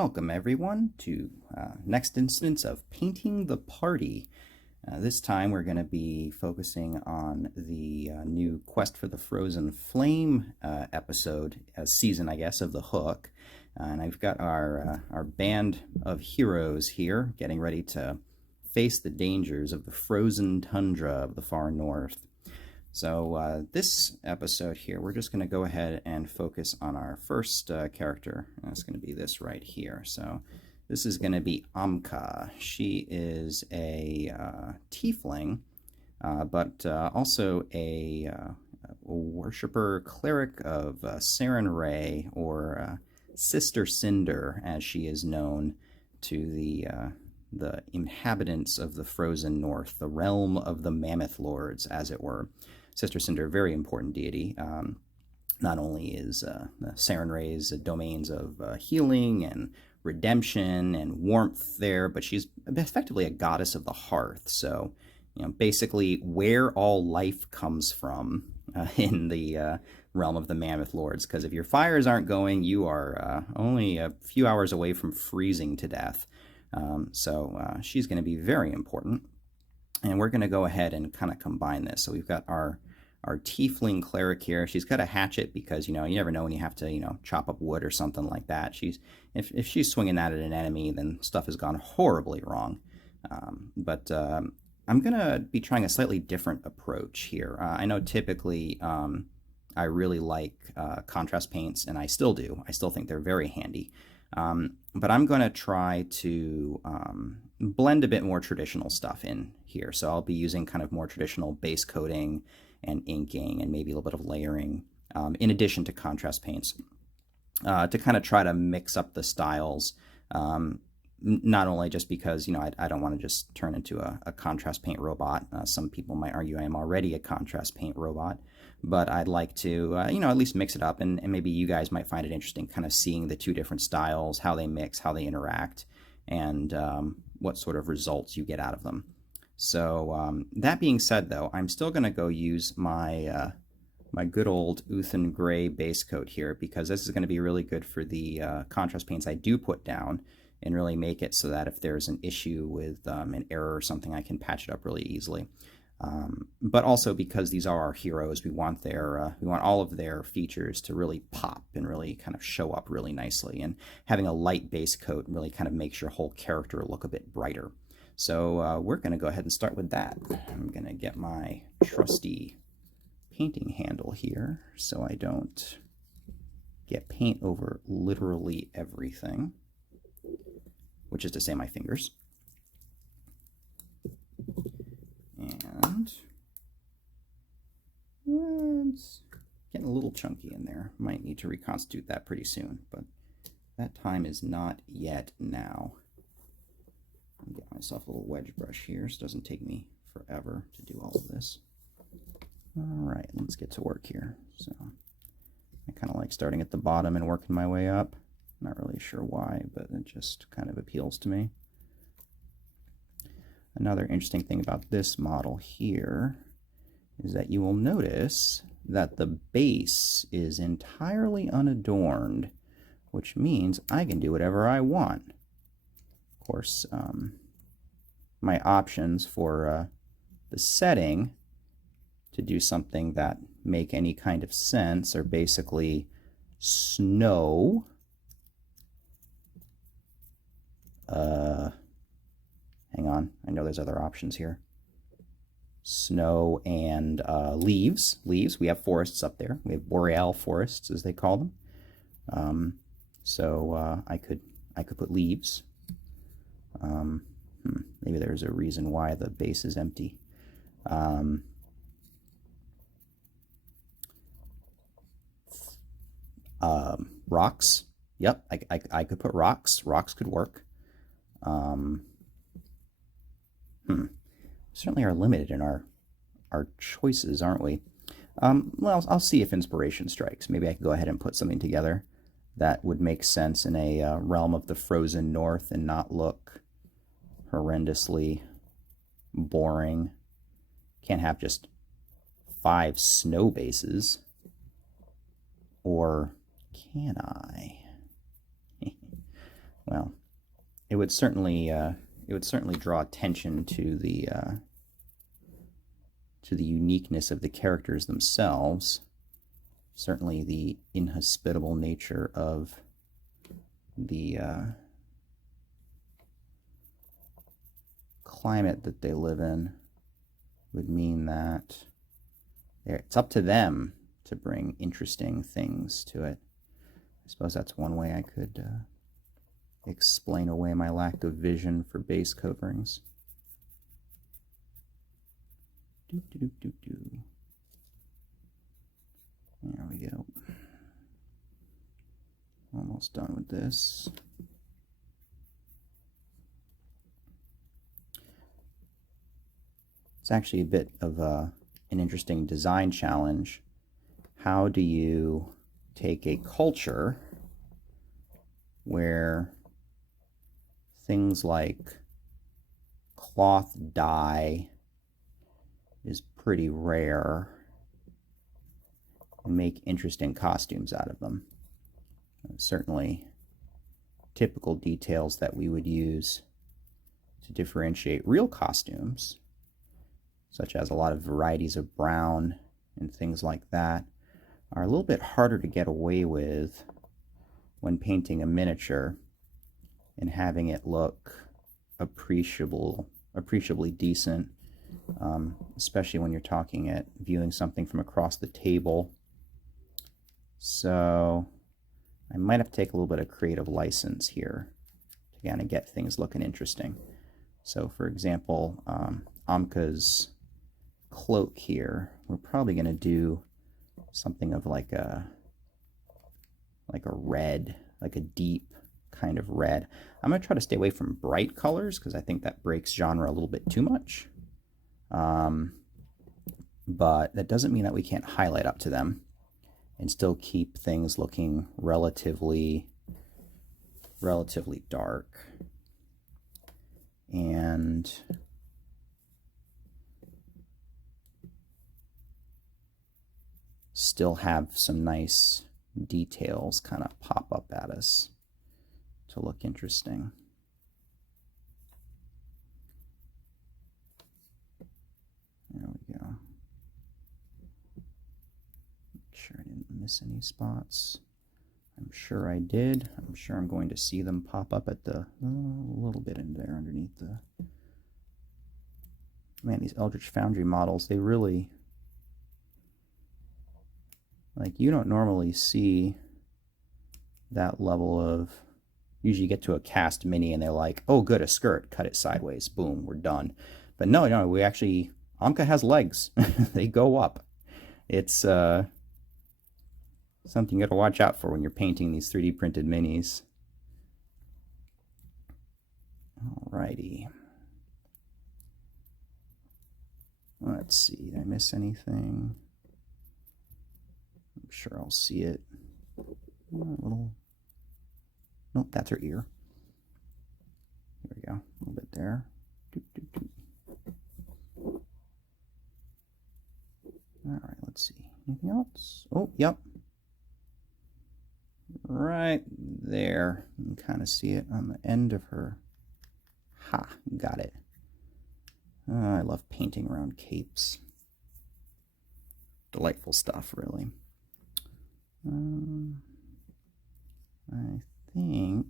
Welcome everyone to next instance of Painting the Party. This time we're going to be focusing on the new Quest for the Frozen Flame episode, season I guess, of The Hook. And I've got our band of heroes here getting ready to face the dangers of the frozen tundra of the far north. So this episode here, we're just going to go ahead and focus on our first character. That's going to be this right here. So this is going to be Amka. She is a tiefling, but also a worshiper cleric of Saren Ray, or Sister Cinder, as she is known to the inhabitants of the frozen north, the realm of the Mammoth Lords, as it were. Sister Cinder, a very important deity. Not only is Saren Ray's domains of healing and redemption and warmth there, but she's effectively a goddess of the hearth. So, you know, basically where all life comes from in the realm of the Mammoth Lords. Because if your fires aren't going, you are only a few hours away from freezing to death. So she's going to be very important. And we're going to go ahead and kind of combine this. So we've got our tiefling cleric here. She's got a hatchet because, you know, you never know when you have to, you know, chop up wood or something like that. If she's swinging that at an enemy, then stuff has gone horribly wrong. But I'm going to be trying a slightly different approach here. I know typically I really like contrast paints, and I still do. I still think they're very handy. But I'm going to try to blend a bit more traditional stuff in here. So I'll be using kind of more traditional base coating and inking and maybe a little bit of layering, in addition to contrast paints, to kind of try to mix up the styles. Not only just because, you know, I don't want to just turn into a contrast paint robot. Some people might argue I am already a contrast paint robot, but I'd like to, you know, at least mix it up, and maybe you guys might find it interesting kind of seeing the two different styles, how they mix, how they interact, and what sort of results you get out of them. So that being said, though, I'm still going to go use my my good old Uthan Gray base coat here, because this is going to be really good for the contrast paints I do put down, and really make it so that if there's an issue with an error or something, I can patch it up really easily. But also because these are our heroes, we want all of their features to really pop and really kind of show up really nicely. And having a light base coat really kind of makes your whole character look a bit brighter. So we're going to go ahead and start with that. I'm going to get my trusty painting handle here so I don't get paint over literally everything, which is to say my fingers. And it's getting a little chunky in there. Might need to reconstitute that pretty soon, but that time is not yet now. I'll get myself a little wedge brush here so it doesn't take me forever to do all of this. Alright, let's get to work here. So I kind of like starting at the bottom and working my way up. Not really sure why, but it just kind of appeals to me. Another interesting thing about this model here is that you will notice that the base is entirely unadorned, which means I can do whatever I want. Of course, my options for the setting to do something that make any kind of sense are basically snow, hang on, I know there's other options here. Snow and leaves. Leaves. We have forests up there. We have boreal forests, as they call them. So I could put leaves. Maybe there's a reason why the base is empty. Rocks. Yep, I could put rocks. Rocks could work. Certainly are limited in our choices, aren't we? Well, I'll see if inspiration strikes. Maybe I can go ahead and put something together that would make sense in a realm of the frozen north and not look horrendously boring. Can't have just 5 snow bases. Or can I? well, it would certainly draw attention to the uniqueness of the characters themselves. Certainly the inhospitable nature of the climate that they live in would mean that it's up to them to bring interesting things to it. I suppose that's one way I could explain away my lack of vision for base coverings. There we go. Almost done with this. It's actually a bit of an interesting design challenge. How do you take a culture where things like cloth dye is pretty rare and make interesting costumes out of them? Certainly typical details that we would use to differentiate real costumes, such as a lot of varieties of brown and things like that, are a little bit harder to get away with when painting a miniature and having it look appreciably decent, especially when you're viewing something from across the table. So I might have to take a little bit of creative license here to kind of get things looking interesting. So for example, Amka's cloak here, we're probably going to do something of like a red, like a deep kind of red. I'm going to try to stay away from bright colors because I think that breaks genre a little bit too much. But that doesn't mean that we can't highlight up to them and still keep things looking relatively dark. And still have some nice details kind of pop up at us to look interesting. There we go. Make sure I didn't miss any spots. I'm sure I did. I'm sure I'm going to see them pop up at the little bit in there underneath the... Man, these Eldritch Foundry models, they really... Like, you don't normally see that level of... Usually you get to a cast mini and they're like, oh good, a skirt, cut it sideways, boom, we're done. But no, we actually... Amka has legs. They go up. It's something you got to watch out for when you're painting these 3D printed minis. Alrighty. Let's see, did I miss anything? I'm sure I'll see it. Nope, that's her ear. There we go, a little bit there. Alright, let's see. Anything else? Oh, yep. Right there. You can kind of see it on the end of her. Ha, got it. I love painting around capes. Delightful stuff, really. I think,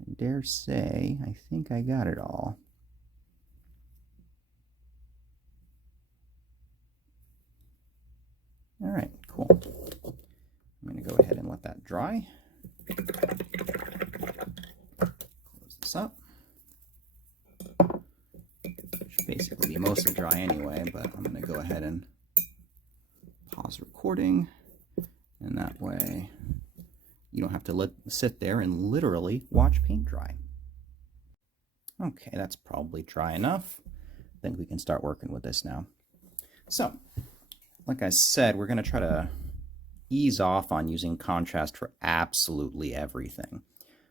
I dare say, I think I got it all. All right, cool. I'm going to go ahead and let that dry. Close this up. Should basically be mostly dry anyway, but I'm going to go ahead and pause recording, and that way you don't have to sit there and literally watch paint dry. Okay, that's probably dry enough. I think we can start working with this now. So, like I said, we're going to try to ease off on using contrast for absolutely everything.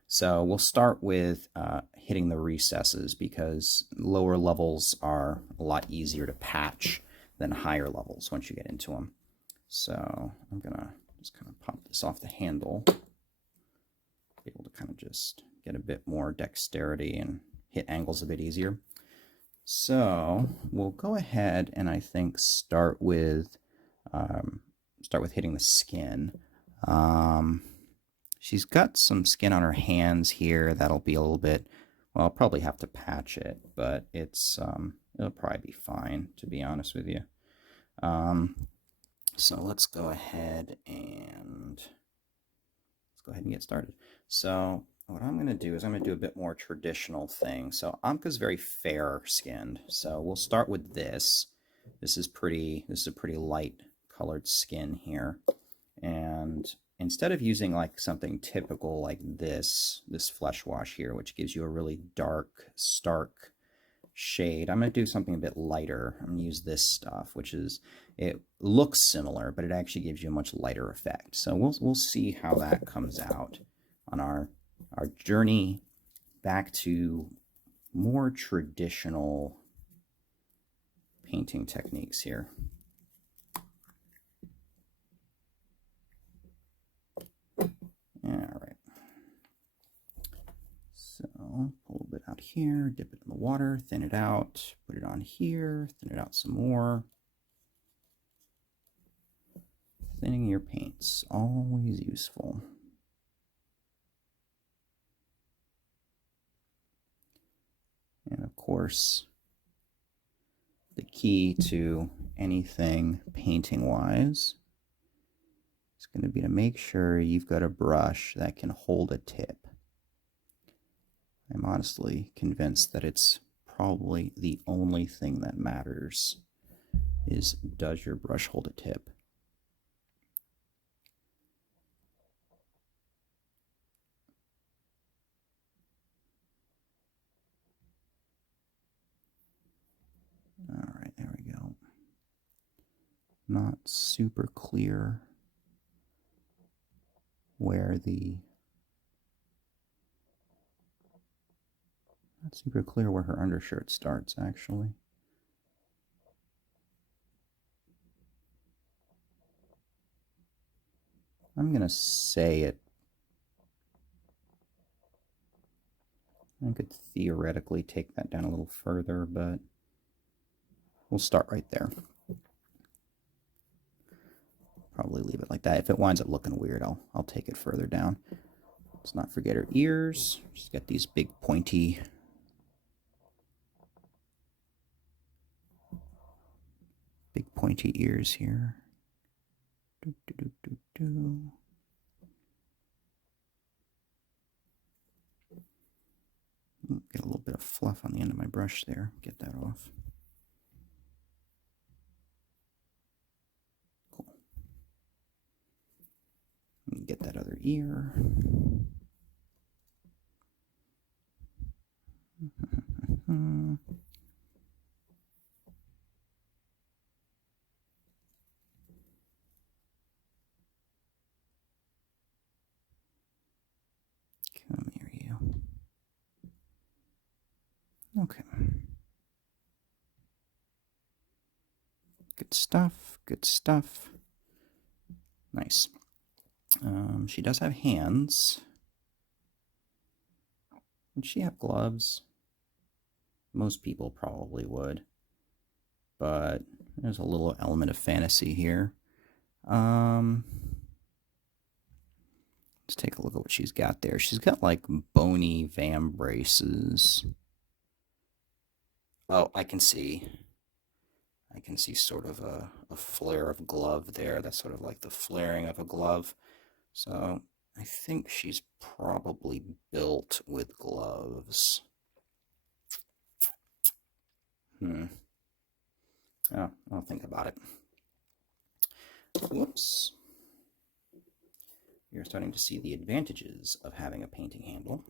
So we'll start with hitting the recesses because lower levels are a lot easier to patch than higher levels once you get into them. So I'm going to just kind of pop this off the handle, be able to kind of just get a bit more dexterity and hit angles a bit easier. So we'll go ahead and I think start with hitting the skin. She's got some skin on her hands here that'll be a little bit, well, I'll probably have to patch it, but it'll probably be fine, to be honest with you. So let's go ahead and get started. So what I'm going to do is I'm going to do a bit more traditional thing. So Amka's very fair-skinned, so we'll start with this. This is a pretty light colored skin here, and instead of using like something typical like this flesh wash here, which gives you a really dark, stark shade, I'm going to do something a bit lighter. I'm going to use this stuff, which is, it looks similar, but it actually gives you a much lighter effect. So we'll see how that comes out on our journey back to more traditional painting techniques here. All right. So pull a bit out here, dip it in the water, thin it out, put it on here, thin it out some more. Thinning your paints, always useful. And of course, the key to anything painting-wise is going to be to make sure you've got a brush that can hold a tip. I'm honestly convinced that it's probably the only thing that matters is, does your brush hold a tip? All right, there we go. Not super clear where her undershirt starts, actually. I'm going to say it. I could theoretically take that down a little further, but we'll start right there. Probably leave it like that. If it winds up looking weird, I'll take it further down. Let's not forget her ears. She's got these big pointy ears here. Get a little bit of fluff on the end of my brush there. Get that off. Cool. Get that other ear. Come here, you. Okay. Good stuff, good stuff. Nice. She does have hands. Would she have gloves? Most people probably would. But there's a little element of fantasy here. Let's take a look at what she's got there. She's got like bony vambraces. Oh, I can see sort of a flare of glove there. That's sort of like the flaring of a glove. So I think she's probably built with gloves. Oh, I'll think about it. Whoops. You're starting to see the advantages of having a painting handle.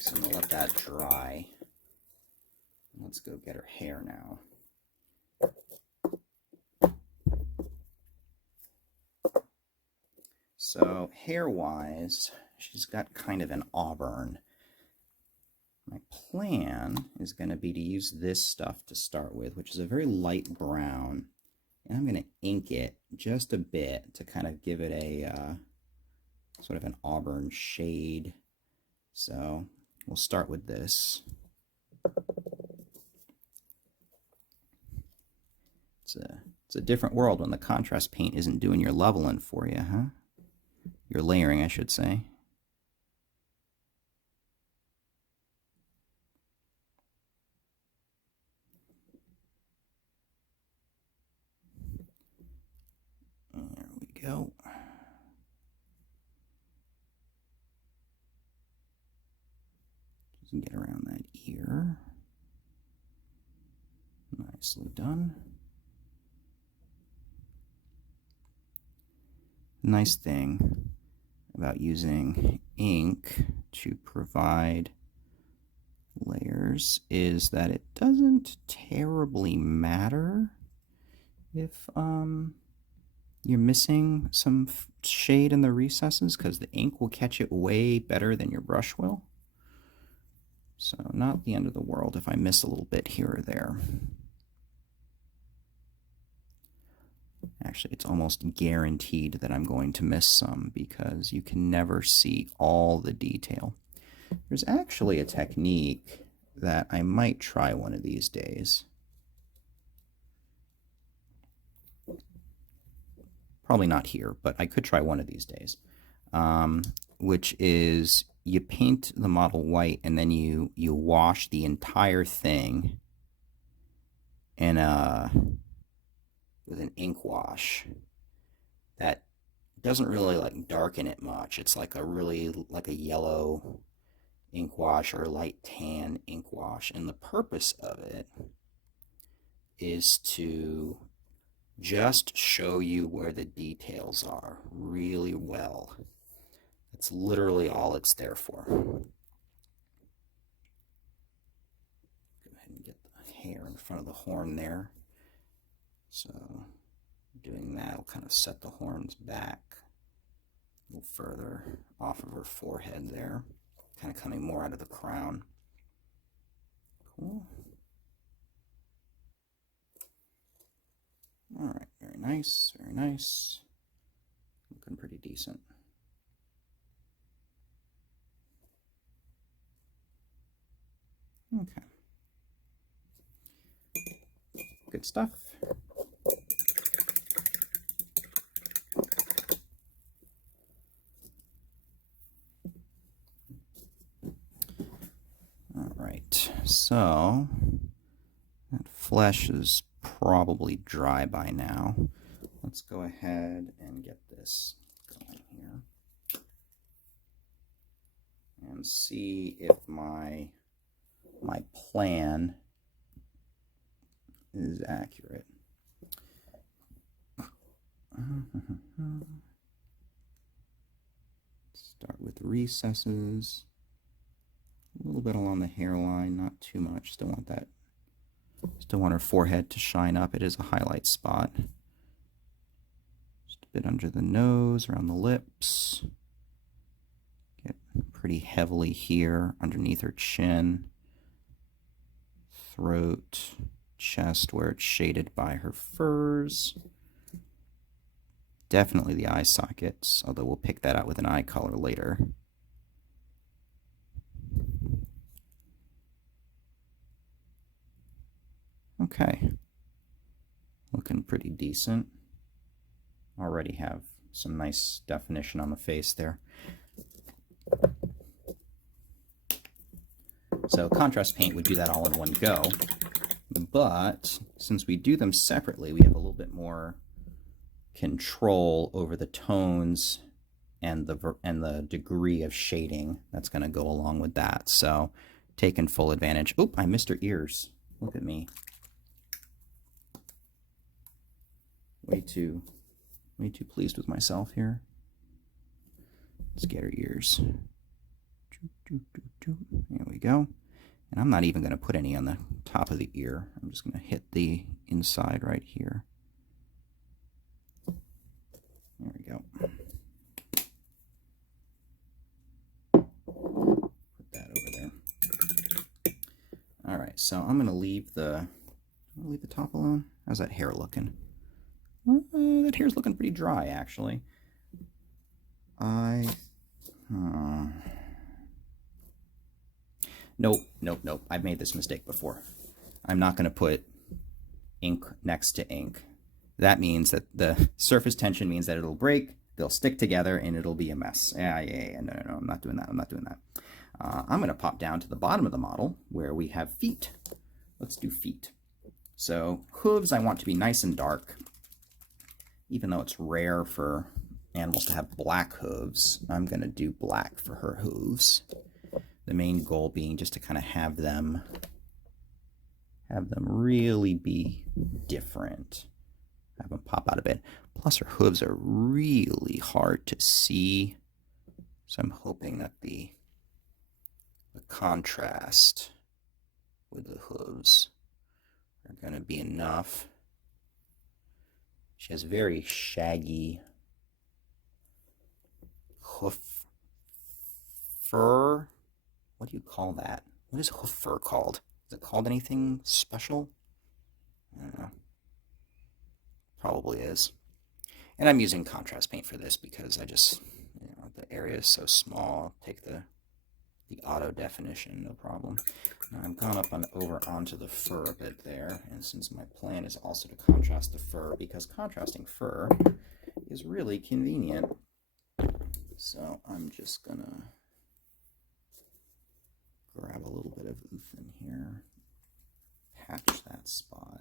So I'm going to let that dry. Let's go get her hair now. So hair-wise, she's got kind of an auburn. My plan is going to be to use this stuff to start with, which is a very light brown. And I'm going to ink it just a bit to kind of give it a sort of an auburn shade. So we'll start with this. It's a different world when the contrast paint isn't doing your leveling for you, huh? Your layering, I should say. There we go. Just get around that ear. Nicely done. Nice thing about using ink to provide layers is that it doesn't terribly matter if you're missing some shade in the recesses, because the ink will catch it way better than your brush will. So not the end of the world if I miss a little bit here or there. Actually, it's almost guaranteed that I'm going to miss some because you can never see all the detail. There's actually a technique that I might try one of these days. Probably not here, but I could try one of these days, which is you paint the model white and then you wash the entire thing in with an ink wash that doesn't really like darken it much. It's like a yellow ink wash or light tan ink wash, and the purpose of it is to just show you where the details are really well. That's literally all it's there for. Go ahead and get the hair in front of the horn there. So doing that will kind of set the horns back a little further off of her forehead there, kind of coming more out of the crown. Cool. All right, very nice, very nice. Looking pretty decent. Okay. Good stuff. All right, so that flesh is probably dry by now. Let's go ahead and get this going here and see if my plan is accurate. Start with recesses, a little bit along the hairline, not too much. Still want her forehead to shine up. It is a highlight spot. Just a bit under the nose, around the lips. Get pretty heavily here underneath her chin, throat, chest where it's shaded by her furs. Definitely the eye sockets, although we'll pick that out with an eye color later. Okay, looking pretty decent. Already have some nice definition on the face there. So contrast paint would do that all in one go, but since we do them separately, we have a little bit more control over the tones and the degree of shading that's going to go along with that. So taking full advantage. Oop, I missed her ears. Look at me. Way too pleased with myself here. Let's get her ears. There we go. And I'm not even going to put any on the top of the ear. I'm just going to hit the inside right here. There we go. Put that over there. All right, so I'm going to leave the top alone. How's that hair looking? that hair's looking pretty dry, actually. Nope. I've made this mistake before. I'm not going to put ink next to ink. That means that the surface tension means that it'll break, they'll stick together, and it'll be a mess. Yeah. No, I'm not doing that. I'm going to pop down to the bottom of the model where we have feet. Let's do feet. So hooves I want to be nice and dark. Even though it's rare for animals to have black hooves, I'm going to do black for her hooves. The main goal being just to kind of have them really be different. Have them pop out a bit. Plus her hooves are really hard to see. So I'm hoping that the contrast with the hooves are going to be enough. She has very shaggy hoof fur. What do you call that? What is hoof fur called? Is it called anything special? I don't know. Probably is. And I'm using contrast paint for this because I just, the area is so small. I'll take the auto definition, no problem. Now I've gone up over onto the fur a bit there, and since my plan is also to contrast the fur, because contrasting fur is really convenient. So I'm just gonna grab a little bit of oomph in here, patch that spot.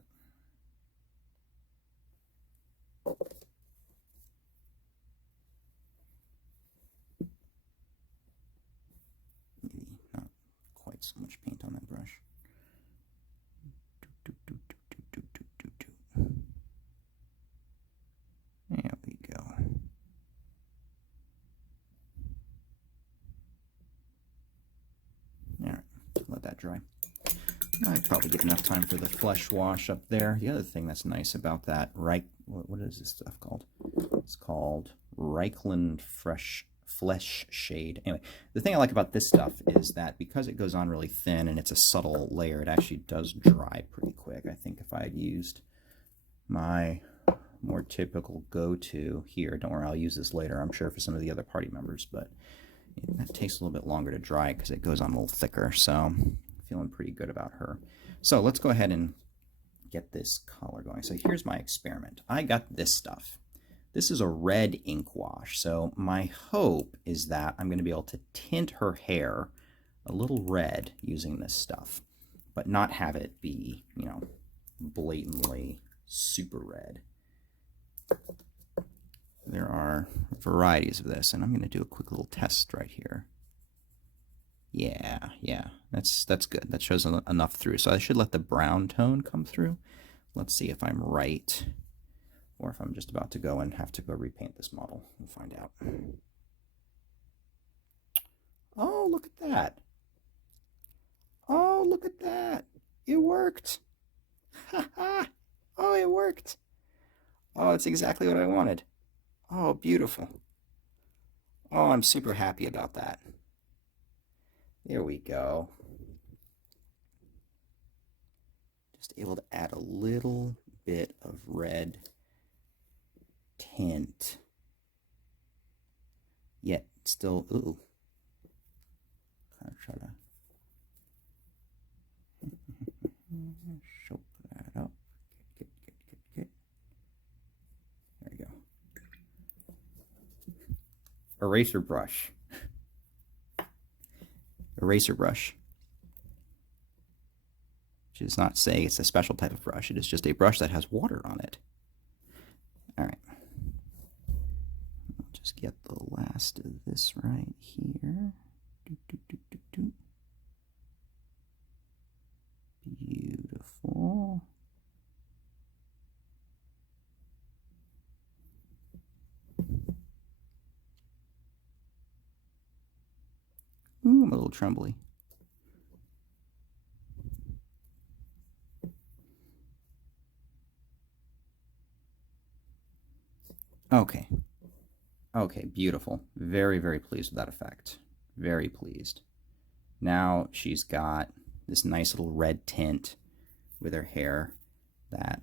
Maybe not quite so much paint on that brush. There we go. All right, let that dry. I'd probably get enough time for the flesh wash up there. The other thing that's nice about that, what is this stuff called? It's called Reichland Flesh Shade. Anyway, the thing I like about this stuff is that because it goes on really thin and it's a subtle layer, it actually does dry pretty quick. I think if I had used my more typical go-to here, don't worry, I'll use this later, I'm sure, for some of the other party members, but that takes a little bit longer to dry because it goes on a little thicker, so feeling pretty good about her. So let's go ahead and get this color going. So here's my experiment. I got this stuff. This is a red ink wash. So my hope is that I'm going to be able to tint her hair a little red using this stuff, but not have it be, blatantly super red. There are varieties of this, and I'm going to do a quick little test right here. Yeah, that's good. That shows enough through. So I should let the brown tone come through. Let's see if I'm right, or if I'm just about to go and have to go repaint this model. We'll find out. Oh, look at that. Oh, look at that. It worked. Oh, it worked. Oh, it's exactly what I wanted. Oh, beautiful. Oh, I'm super happy about that. There we go. Just able to add a little bit of red tint. Yet still, ooh. Kind of try to show that up. Get. There we go. Eraser brush. Eraser brush, which does not say it's a special type of brush. It is just a brush that has water on it. All right. I'll just get the last of this right here. Beautiful. Ooh, I'm a little trembly. Okay. Okay, beautiful. Very, very pleased with that effect. Very pleased. Now she's got this nice little red tint with her hair that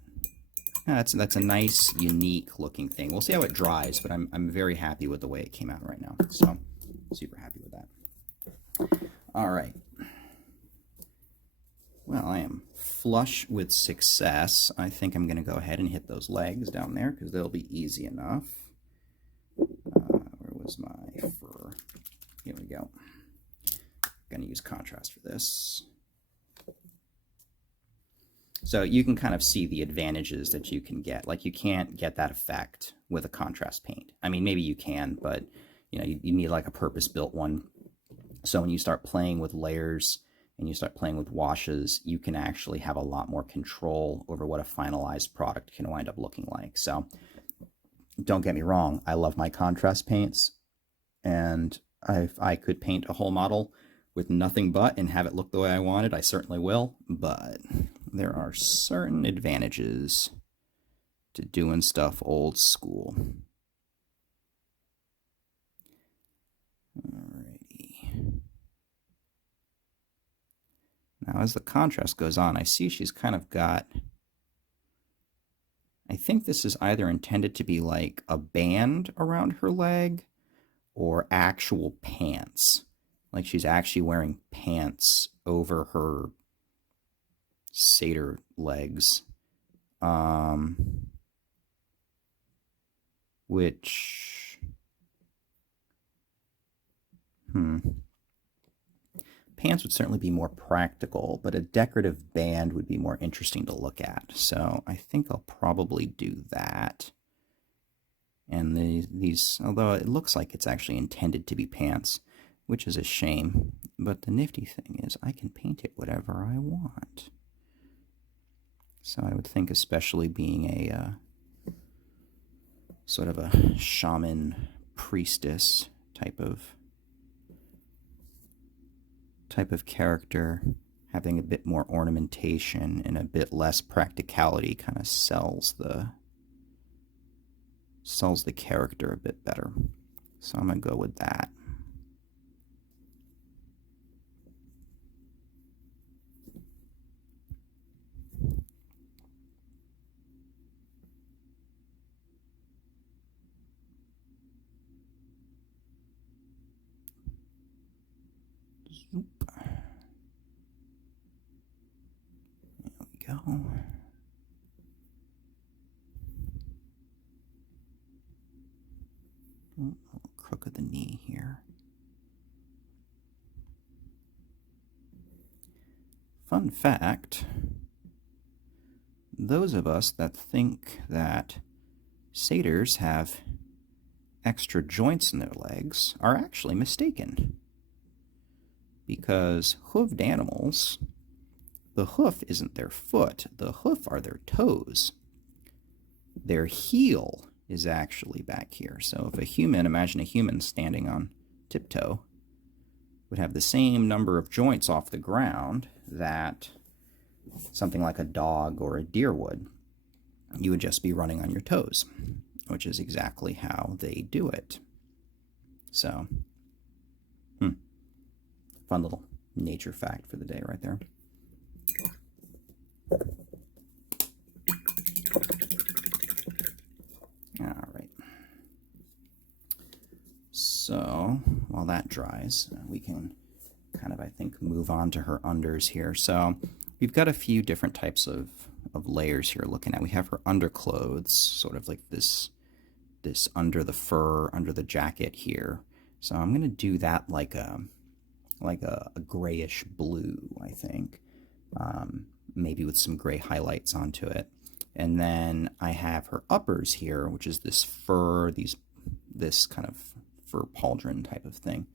That's a nice, unique looking thing. We'll see how it dries, but I'm very happy with the way it came out right now. So super happy with that. All right. Well, I am flush with success. I think I'm going to go ahead and hit those legs down there because they'll be easy enough. Where was my fur? Here we go. Going to use contrast for this. So you can kind of see the advantages that you can get. Like, you can't get that effect with a contrast paint. I mean, maybe you can, but you know, you need like a purpose-built one. So when you start playing with layers and you start playing with washes, you can actually have a lot more control over what a finalized product can wind up looking like. So don't get me wrong, I love my contrast paints, and if I could paint a whole model with nothing but and have it look the way I wanted, I certainly will, but there are certain advantages to doing stuff old school. Alrighty. Now, as the contrast goes on, I see she's kind of got, I think this is either intended to be like a band around her leg or actual pants. Like she's actually wearing pants over her satyr legs. Which, pants would certainly be more practical, but a decorative band would be more interesting to look at. So I think I'll probably do that. And these, although it looks like it's actually intended to be pants, which is a shame, but the nifty thing is I can paint it whatever I want. So I would think, especially being a sort of a shaman priestess type of character, having a bit more ornamentation and a bit less practicality kind of sells the character a bit better. So I'm gonna go with that. There we go. Oh, crook of the knee here. Fun fact, those of us that think that satyrs have extra joints in their legs are actually mistaken. Because hoofed animals, the hoof isn't their foot, the hoof are their toes. Their heel is actually back here. So if a human, imagine a human standing on tiptoe, would have the same number of joints off the ground that something like a dog or a deer would. You would just be running on your toes, which is exactly how they do it. So, fun little nature fact for the day right there. All right. So while that dries, we can kind of, I think, move on to her unders here. So we've got a few different types of layers here looking at. We have her underclothes, sort of like this under the fur, under the jacket here. So I'm going to do that like a grayish blue, I think, maybe with some gray highlights onto it. And then I have her uppers here, which is this fur, this kind of fur pauldron type of thing.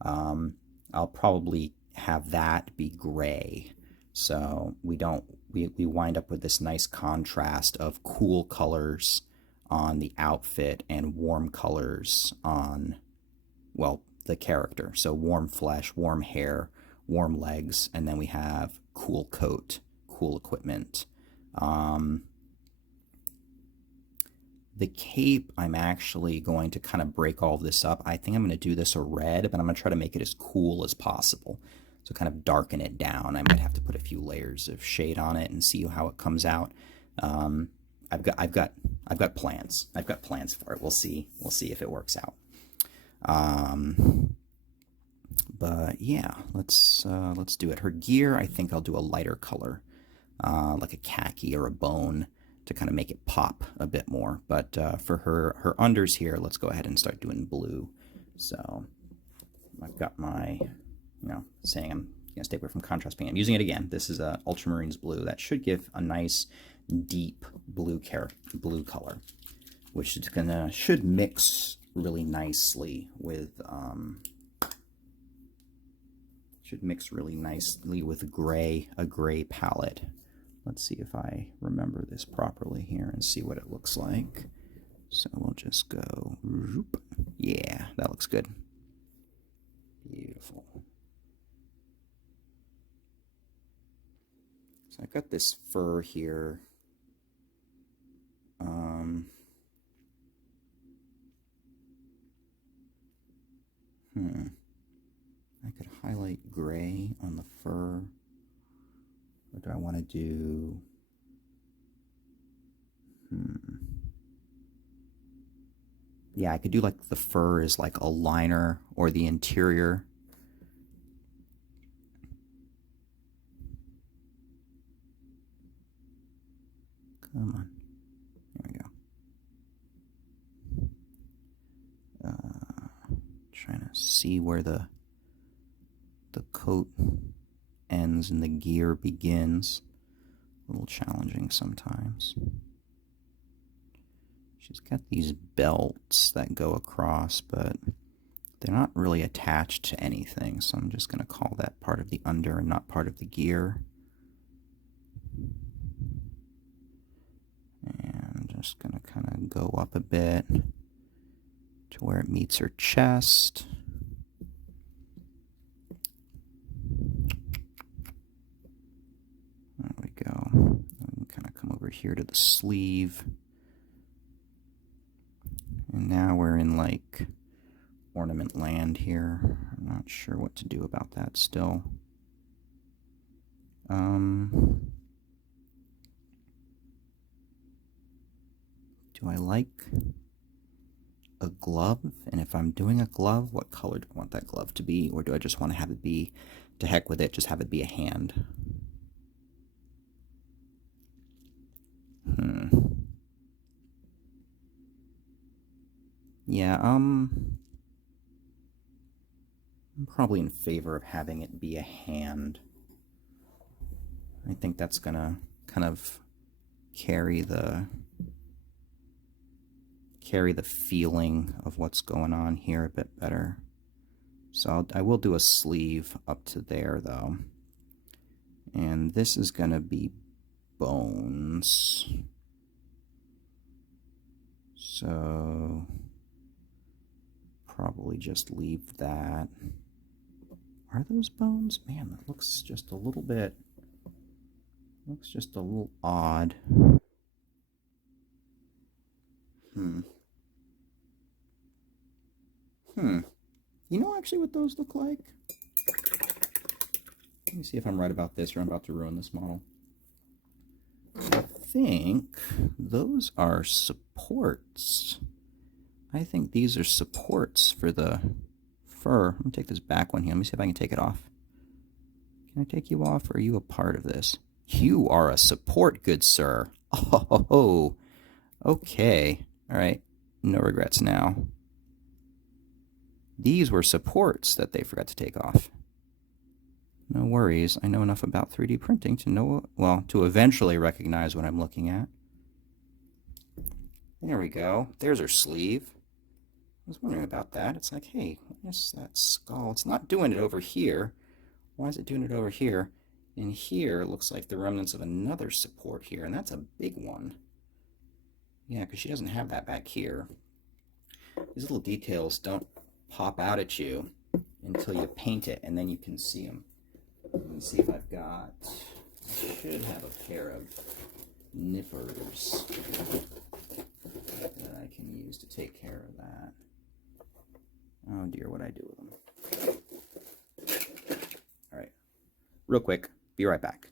I'll probably have that be gray, so we wind up with this nice contrast of cool colors on the outfit and warm colors on, well, the character. So warm flesh, warm hair, warm legs, and then we have cool coat, cool equipment. The cape, I'm actually going to kind of break all of this up. I think I'm going to do this a red, but I'm going to try to make it as cool as possible. So kind of darken it down. I might have to put a few layers of shade on it and see how it comes out. I've got plans. I've got plans for it. We'll see if it works out. But yeah, let's do it. Her gear, I think I'll do a lighter color, like a khaki or a bone, to kind of make it pop a bit more. But for her unders here, let's go ahead and start doing blue. So I've got my, saying I'm gonna stay away from contrast paint. I'm using it again. This is a Ultramarines blue that should give a nice deep blue color, which should mix really nicely with a gray palette. Let's see if I remember this properly here and see what it looks like. So we'll just go, yeah, that looks good. Beautiful. So I've got this fur here. I could highlight gray on the fur. Or do I want to do... Yeah, I could do like the fur is like a liner, or the interior. Come on. There we go. Trying to see where the coat ends and the gear begins. A little challenging sometimes. She's got these belts that go across, but they're not really attached to anything, so I'm just going to call that part of the under and not part of the gear. And I'm just going to kind of go up a bit to where it meets her chest. There we go. And kind of come over here to the sleeve. And now we're in like ornament land here. I'm not sure what to do about that still. Do I like a glove? And if I'm doing a glove, what color do I want that glove to be? Or do I just want to have it be, to heck with it, just have it be a hand? Yeah, I'm probably in favor of having it be a hand. I think that's gonna kind of carry the feeling of what's going on here a bit better. So I will do a sleeve up to there though. And this is gonna be bones. So probably just leave that. Are those bones? Man, that looks just a little bit, looks just a little odd. You know actually what those look like? Let me see if I'm right about this, or I'm about to ruin this model. I think those are supports. I think these are supports for the fur. Let me take this back one here. Let me see if I can take it off. Can I take you off, or are you a part of this? You are a support, good sir. Oh, okay. All right. No regrets now. These were supports that they forgot to take off. No worries. I know enough about 3D printing to know, well, to eventually recognize what I'm looking at. There we go. There's her sleeve. I was wondering about that. It's like, hey, where's that skull? It's not doing it over here. Why is it doing it over here? And here it looks like the remnants of another support here, and that's a big one. Yeah, because she doesn't have that back here. These little details don't pop out at you until you paint it, and then you can see them. Let me see if I've got, I should have a pair of nippers that I can use to take care of that. Oh dear, what I do with them. All right, real quick, be right back.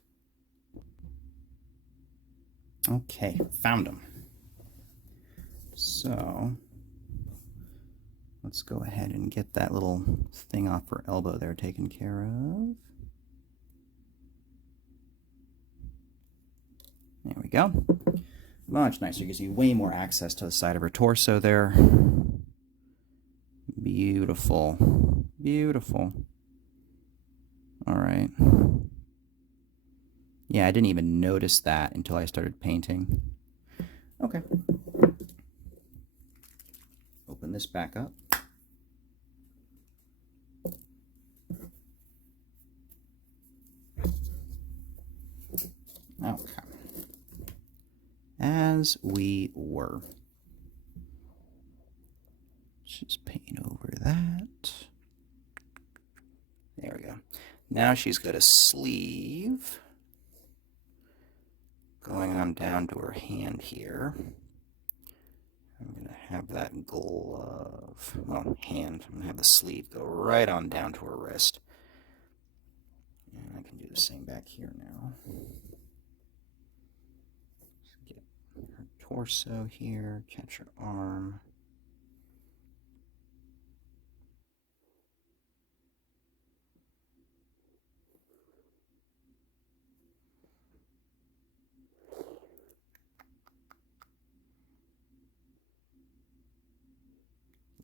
Okay, found them. So let's go ahead and get that little thing off her elbow there taken care of. There we go. Much nicer. Gives you way more access to the side of her torso there. Beautiful. Beautiful. All right. Yeah, I didn't even notice that until I started painting. Okay. Open this back up. Okay. As we were. Just paint over that. There we go. Now she's got a sleeve going on down to her hand here. I'm going to have that glove, well, hand. I'm going to have the sleeve go right on down to her wrist. And I can do the same back here now. Just get her torso here, catch her arm.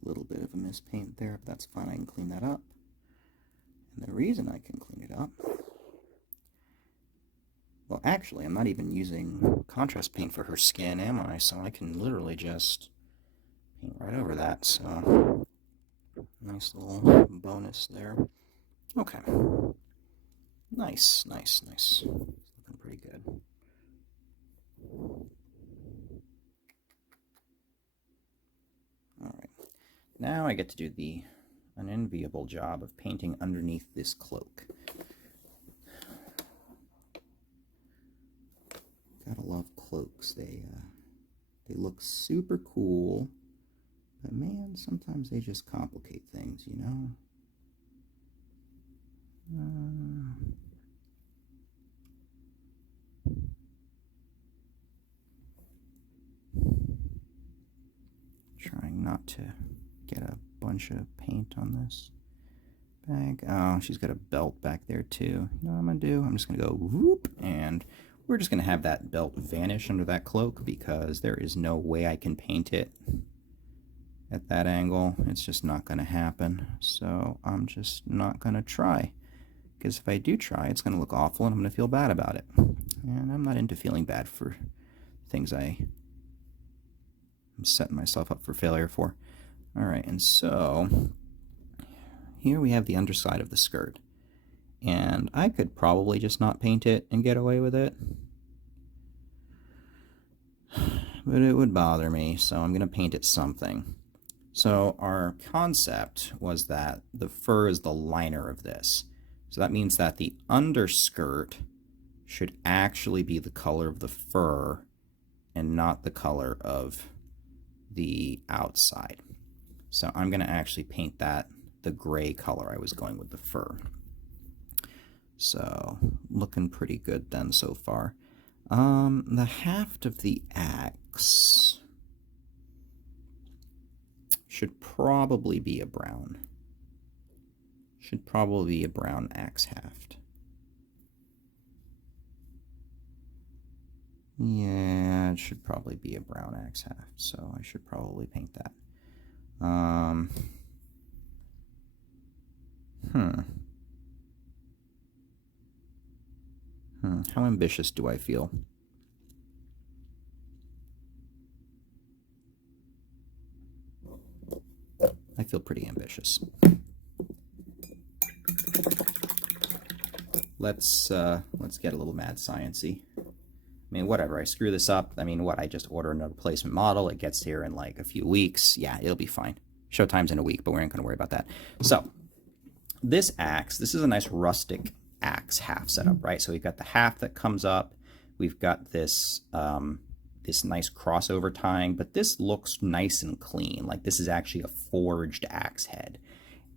A little bit of a mispaint there, but that's fine. I can clean that up. And the reason I can clean it up, well, actually, I'm not even using contrast paint for her skin, am I? So I can literally just paint right over that. So nice little bonus there. Okay. Nice, nice, nice. Looking pretty good. All right. Now I get to do the unenviable job of painting underneath this cloak. Gotta love cloaks. They look super cool, but man, sometimes they just complicate things, you know? Trying not to get a bunch of paint on this bag. Oh, she's got a belt back there too. You know what I'm gonna do? I'm just gonna go whoop, and we're just gonna have that belt vanish under that cloak because there is no way I can paint it at that angle. It's just not gonna happen. So I'm just not gonna try, because if I do try, it's gonna look awful and I'm gonna feel bad about it. And I'm not into feeling bad for things I'm setting myself up for failure for. All right, and so here we have the underside of the skirt. And I could probably just not paint it and get away with it. But it would bother me, so I'm going to paint it something. So our concept was that the fur is the liner of this. So that means that the underskirt should actually be the color of the fur and not the color of the outside. So I'm going to actually paint that the gray color I was going with the fur. So looking pretty good then so far. The haft of the axe should probably be a brown. Should probably be a brown axe haft. Yeah, it should probably be a brown axe haft, so I should probably paint that. How ambitious do I feel? I feel pretty ambitious. Let's get a little mad science-y. I mean, whatever, I screw this up. I mean, what, I just order another replacement model. It gets here in like a few weeks. Yeah, it'll be fine. Showtime's in a week, but we aren't going to worry about that. So, this axe, this is a nice rustic axe half setup, right? So we've got the half that comes up. We've got this this nice crossover tying, but this looks nice and clean. Like this is actually a forged axe head.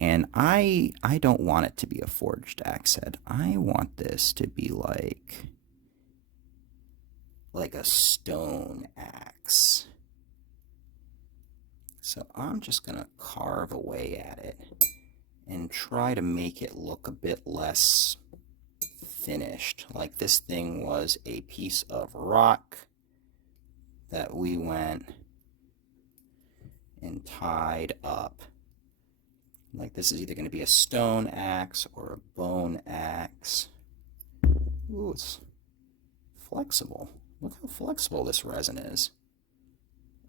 And I don't want it to be a forged axe head. I want this to be like a stone axe. So I'm just going to carve away at it and try to make it look a bit less finished. Like this thing was a piece of rock that we went and tied up. Like this is either going to be a stone axe or a bone axe. Ooh, it's flexible. Look how flexible this resin is.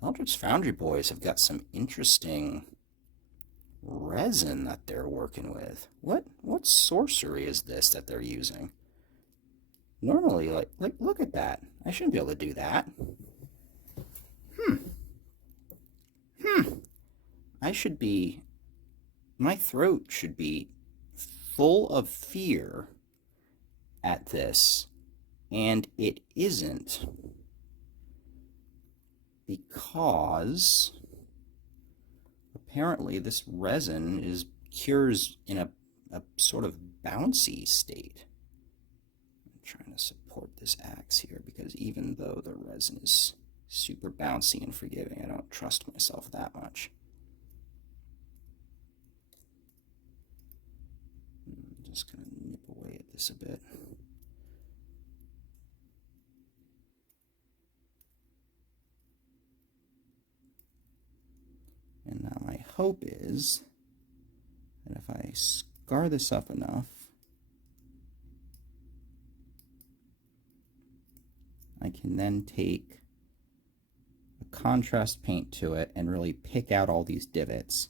Eldritch Foundry boys have got some interesting resin that they're working with. What sorcery is this that they're using? Normally, like look at that. I shouldn't be able to do that. My throat should be full of fear at this, and it isn't, because apparently this resin cures in a sort of bouncy state. I'm trying to support this axe here because even though the resin is super bouncy and forgiving, I don't trust myself that much. I'm just going to nip away at this a bit. And now my hope is that if I scar this up enough, I can then take a contrast paint to it and really pick out all these divots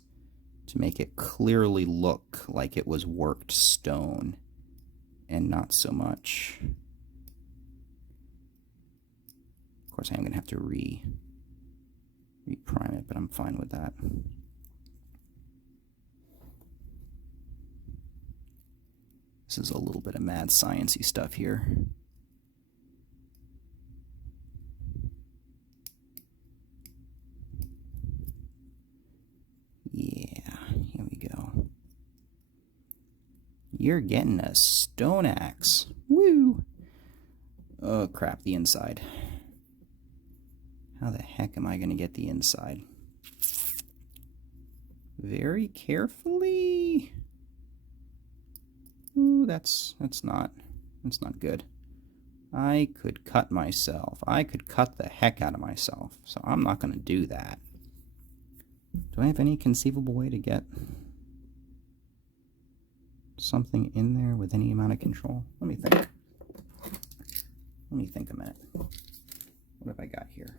to make it clearly look like it was worked stone and not so much. Of course, I am going to have to reprime it, but I'm fine with that. This is a little bit of mad science-y stuff here. Yeah, here we go. You're getting a stone axe. Woo! Oh crap, the inside. How the heck am I going to get the inside? Very carefully. Ooh, that's not good. I could cut myself. I could cut the heck out of myself. So I'm not going to do that. Do I have any conceivable way to get something in there with any amount of control? Let me think. Let me think a minute. What have I got here?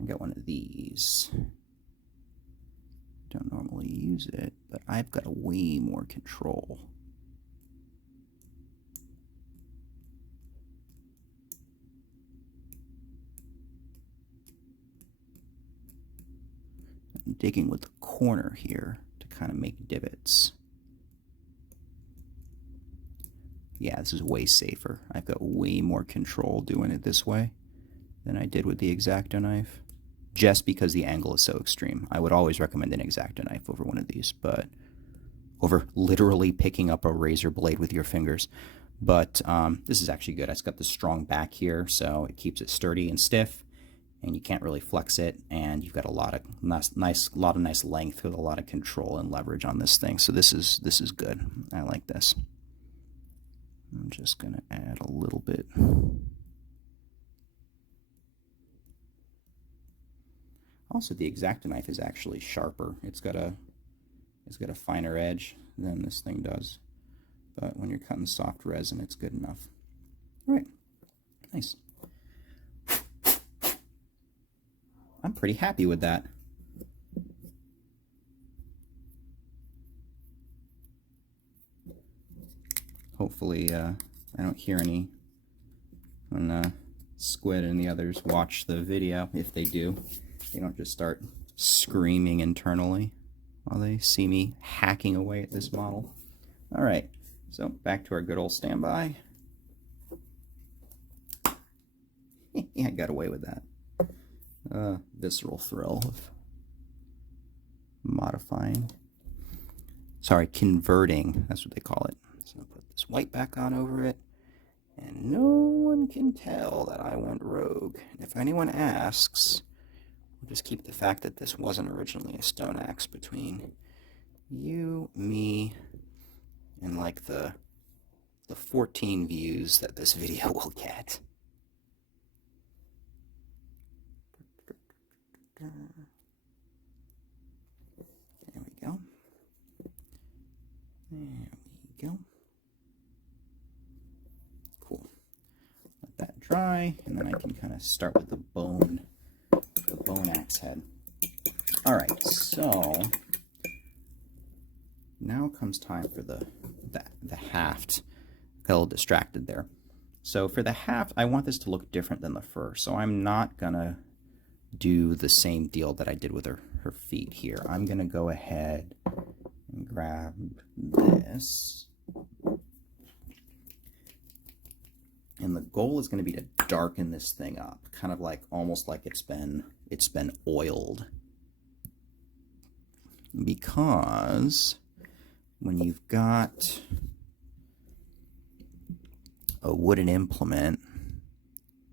I got one of these. Don't normally use it, but I've got way more control. I'm digging with the corner here to kind of make divots. Yeah, this is way safer. I've got way more control doing it this way than I did with the X-Acto knife, just because the angle is so extreme. I would always recommend an X-Acto knife over one of these, but over literally picking up a razor blade with your fingers. But this is actually good. It's got the strong back here, so it keeps it sturdy and stiff, and you can't really flex it, and you've got a lot of nice length with a lot of control and leverage on this thing. So this is good. I like this. I'm just going to add a little bit. Also, the X-Acto knife is actually sharper. It's got a finer edge than this thing does. But when you're cutting soft resin, it's good enough. All right, nice. I'm pretty happy with that. Hopefully, I don't hear any when Squid and the others watch the video. If they do, they don't just start screaming internally while they see me hacking away at this model. All right, so back to our good old standby. Yeah, I got away with that. Visceral thrill of modifying. Sorry, converting. That's what they call it. So I'll put this white back on over it, and no one can tell that I went rogue. If anyone asks, we'll just keep the fact that this wasn't originally a stone axe between you, me, and like the 14 views that this video will get. There we go. There we go. Cool. Let that dry, and then I can kind of start with the bone axe head. All right, so now comes time for the haft. Got a little distracted there. So for the haft, I want this to look different than the fur. So I'm not gonna do the same deal that I did with her feet here. I'm gonna go ahead and grab this. And the goal is going to be to darken this thing up, kind of like almost like it's been oiled. Because when you've got a wooden implement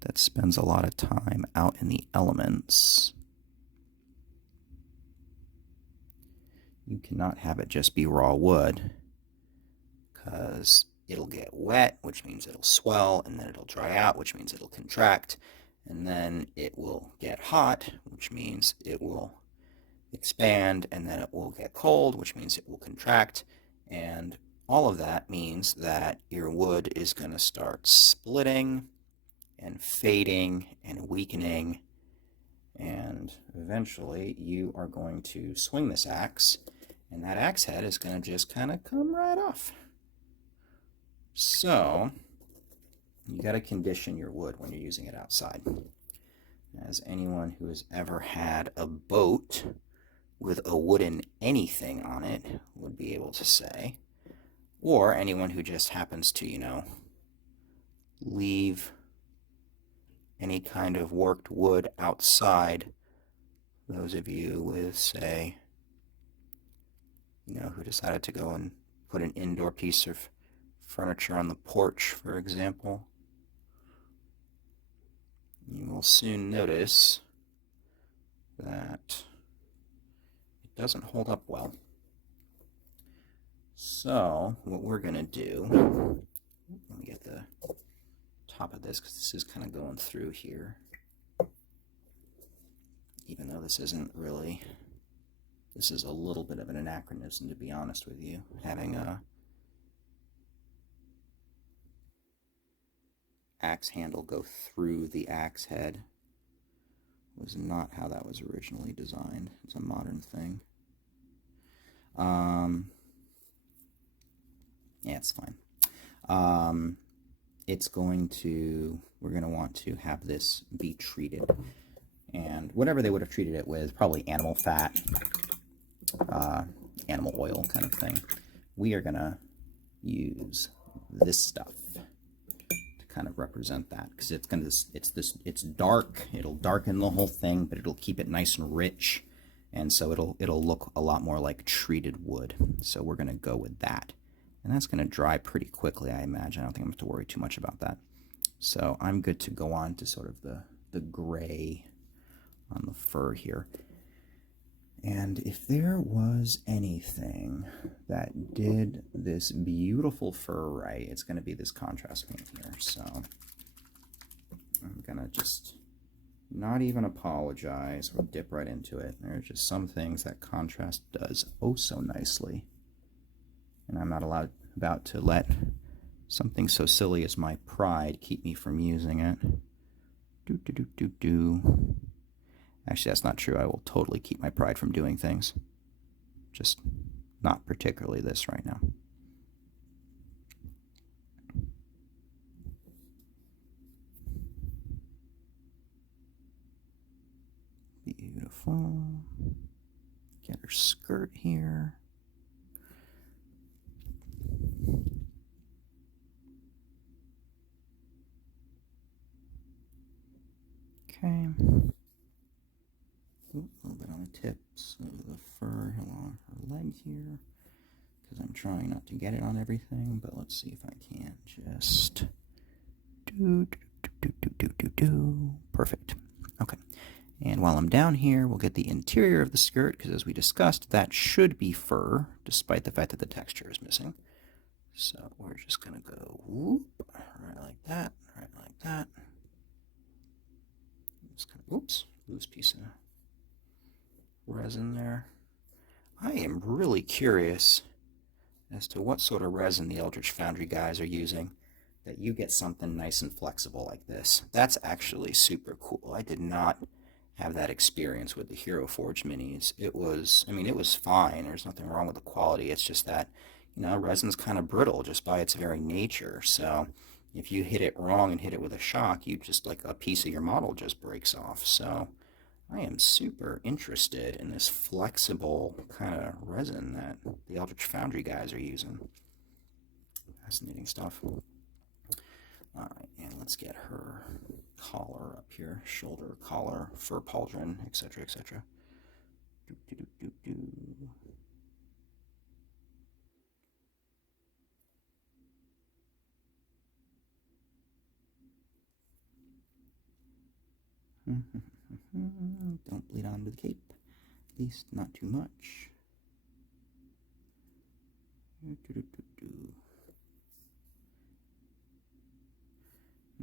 that spends a lot of time out in the elements, you cannot have it just be raw wood, because it'll get wet, which means it'll swell, and then it'll dry out, which means it'll contract, and then it will get hot, which means it will expand, and then it will get cold, which means it will contract, and all of that means that your wood is going to start splitting and fading and weakening, and eventually you are going to swing this axe, and that axe head is going to just kind of come right off. So you got to condition your wood when you're using it outside. As anyone who has ever had a boat with a wooden anything on it would be able to say, or anyone who just happens to, you know, leave any kind of worked wood outside, those of you with, say, you know, who decided to go and put an indoor piece of furniture on the porch, for example, you will soon notice that it doesn't hold up well. So what we're going to do, let me get the top of this because this is kind of going through here, even though this isn't really, this is a little bit of an anachronism, to be honest with you. Having a axe handle go through the axe head was not how that was originally designed. It's a modern thing. Yeah, it's fine. It's going to, we're going to want to have this be treated, and whatever they would have treated it with, probably animal fat, animal oil kind of thing. We are going to use this stuff kind of represent that, because it's dark. It'll darken the whole thing, but it'll keep it nice and rich, and so it'll look a lot more like treated wood. So we're going to go with that, and that's going to dry pretty quickly, I imagine. I don't think I'm going to have to worry too much about that. So I'm good to go on to sort of the gray on the fur here. And if there was anything that did this beautiful fur right, it's going to be this contrast paint here. So I'm going to just not even apologize. We'll dip right into it. There are just some things that contrast does oh so nicely. And I'm not about to let something so silly as my pride keep me from using it. Actually, that's not true. I will totally keep my pride from doing things. Just not particularly this right now. Beautiful. Get her skirt here. Okay. Ooh, a little bit on the tips of the fur along her leg here. because I'm trying not to get it on everything, but let's see if I can just do. Perfect. Okay. And while I'm down here, we'll get the interior of the skirt, because as we discussed, that should be fur, despite the fact that the texture is missing. So we're just going to go whoop, right like that, right like that. Just kind of, oops, loose piece of resin there. I am really curious as to what sort of resin the Eldritch Foundry guys are using, that you get something nice and flexible like this. That's actually super cool. I did not have that experience with the Hero Forge minis. It was, I mean, it was fine. There's nothing wrong with the quality. It's just that, you know, resin's kind of brittle just by its very nature. So if you hit it wrong and hit it with a shock, you just, like, a piece of your model just breaks off. So I am super interested in this flexible kind of resin that the Eldritch Foundry guys are using. Fascinating stuff. Alright, and let's get her collar up here. Shoulder, collar, fur pauldron, etc., etc. Don't bleed onto the cape. At least not too much.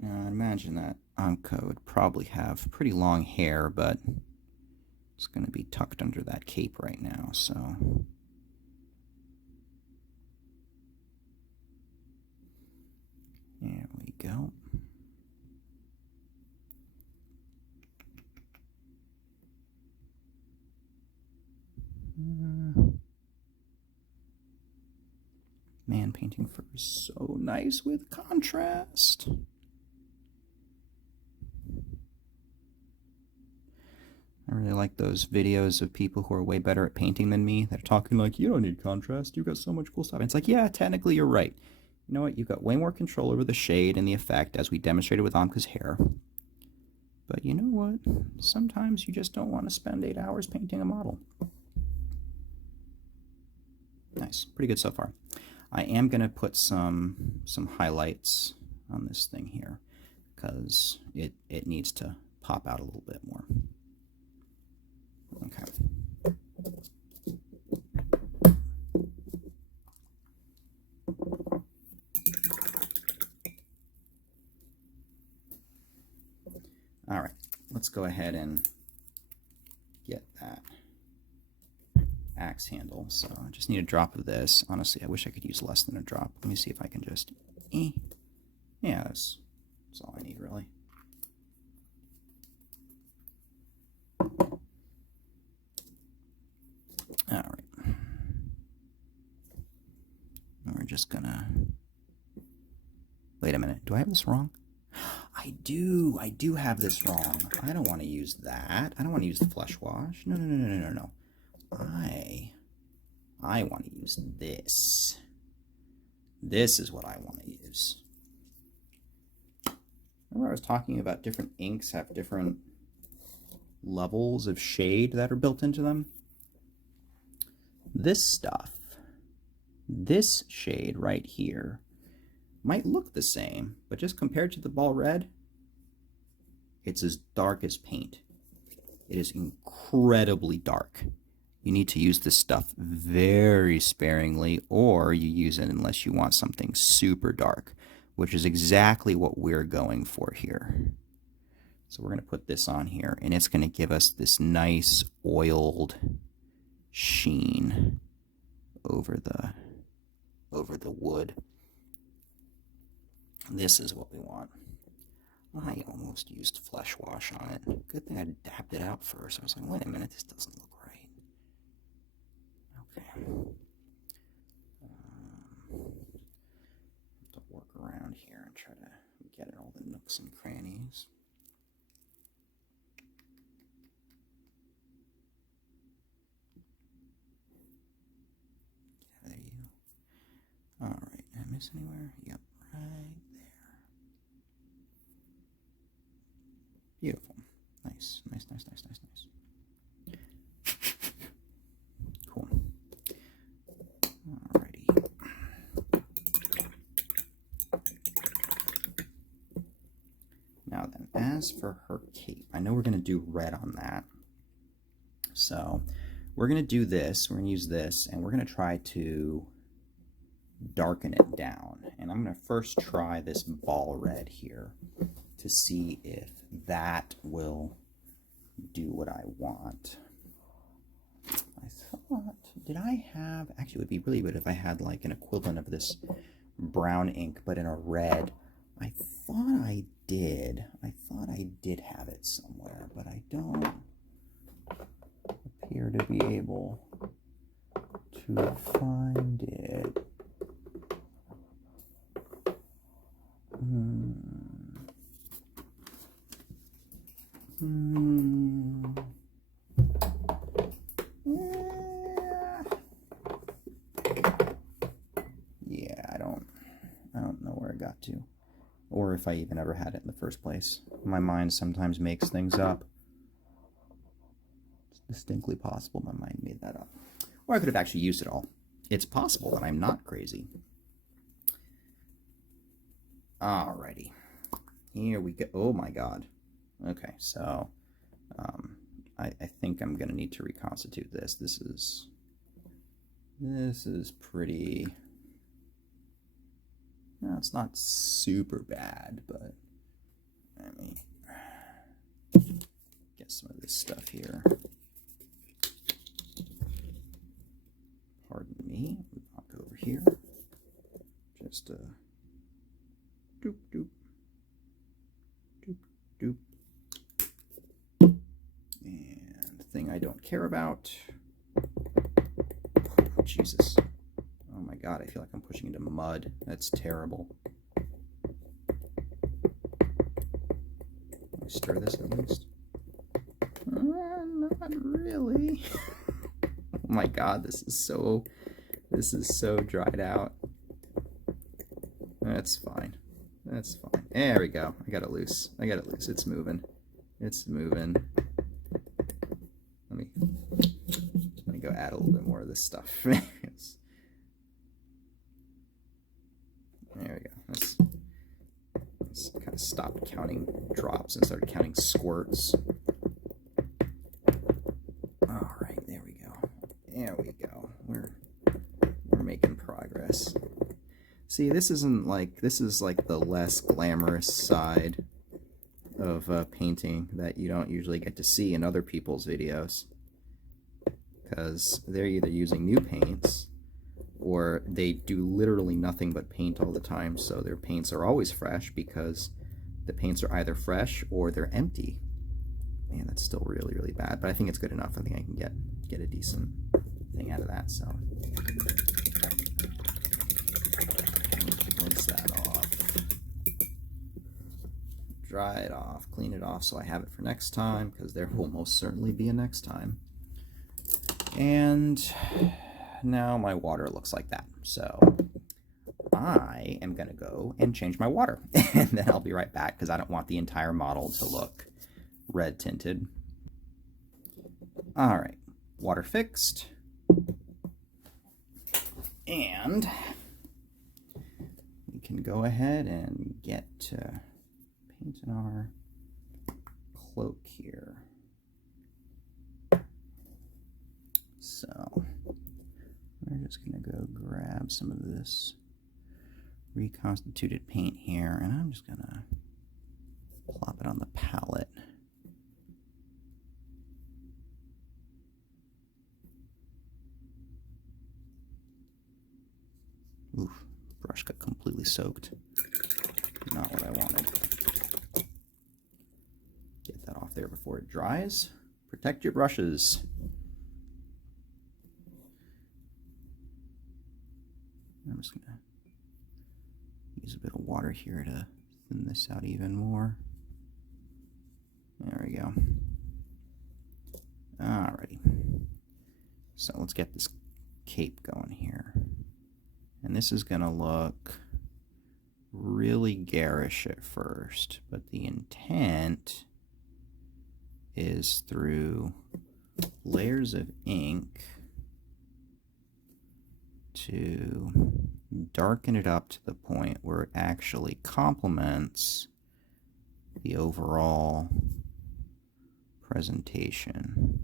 Now, I'd imagine that Amka would probably have pretty long hair, but it's going to be tucked under that cape right now, so... There we go. Man, painting fur is so nice with contrast. I really like those videos of people who are way better at painting than me. They're talking like, you don't need contrast, you've got so much cool stuff. And it's like, yeah, technically you're right. You know what, you've got way more control over the shade and the effect, as we demonstrated with Amka's hair. But you know what? Sometimes you just don't want to spend 8 hours painting a model. Nice, pretty good so far. I am going to put some highlights on this thing here, because it needs to pop out a little bit more. Okay. All right, let's go ahead and get that axe handle. So I just need a drop of this. Honestly, I wish I could use less than a drop. Let me see if I can just... Yeah, that's all I need, really. All right. We're just gonna... Wait a minute. Do I have this wrong? I do have this wrong. I don't want to use that. I don't want to use the flesh wash. No. I want to use this. This is what I want to use. Remember I was talking about different inks have different levels of shade that are built into them? This stuff, this shade right here, might look the same, but just compared to the ball red, it's as dark as paint. It is incredibly dark. You need to use this stuff very sparingly, or you use it unless you want something super dark, which is exactly what we're going for here. So we're going to put this on here, and it's going to give us this nice oiled sheen over the wood. This is what we want. I almost used flesh wash on it. Good thing I dabbed it out first. I was like, wait a minute, this doesn't look right. Okay. Have to work around here and try to get at all the nooks and crannies. Yeah, there you go. All right, did I miss anywhere? Yep, right there. Beautiful. Nice. Cool. Alrighty. Now then, as for her cape, I know we're going to do red on that. So we're going to do this. We're going to use this, and we're going to try to darken it down. And I'm going to first try this ball red here to see if that will do what I want. I thought, did I have, actually it would be really good if I had like an equivalent of this brown ink, but in a red. I thought I did. I thought I did have it somewhere, but I don't appear to be able to find it. Yeah, I don't know where it got to, or if I even ever had it in the first place. My mind sometimes makes things up. It's distinctly possible my mind made that up. Or I could have actually used it all. It's possible that I'm not crazy. Alrighty. Here we go. Oh my god. Okay, so I think I'm going to need to reconstitute this. This is pretty... No, it's not super bad, but let me get some of this stuff here. Pardon me. We walk over here. Just doop doop doop doop. And the thing I don't care about. Oh, Jesus. Oh my god, I feel like I'm pushing into mud. That's terrible. Can I stir this at least? Not really. Oh my god, this is so dried out. That's fine. That's fine. There we go. I got it loose. I got it loose. It's moving. It's moving. Let me go add a little bit more of this stuff. There we go. Let's kind of stopped counting drops and started counting squirts. All right, there we go. There we go. We're making progress. See, this is like the less glamorous side of painting that you don't usually get to see in other people's videos, because they're either using new paints or they do literally nothing but paint all the time, so their paints are always fresh because the paints are either fresh or they're empty. Man, that's still really, really bad, but I think it's good enough. I think I can get a decent thing out of that, so. Rinse that off. Dry it off, clean it off so I have it for next time, because there will most certainly be a next time. And now my water looks like that. So I am going to go and change my water, and then I'll be right back because I don't want the entire model to look red tinted. All right, water fixed. And we can go ahead and get to painting our cloak here. So we're just going to go grab some of this reconstituted paint here, and I'm just going to plop it on the palette. Oof, brush got completely soaked. Not what I wanted. Get that off there before it dries. Protect your brushes. I'm just going to use a bit of water here to thin this out even more. There we go. Alrighty. So let's get this cape going here. And this is going to look really garish at first, but the intent is through layers of ink to darken it up to the point where it actually complements the overall presentation.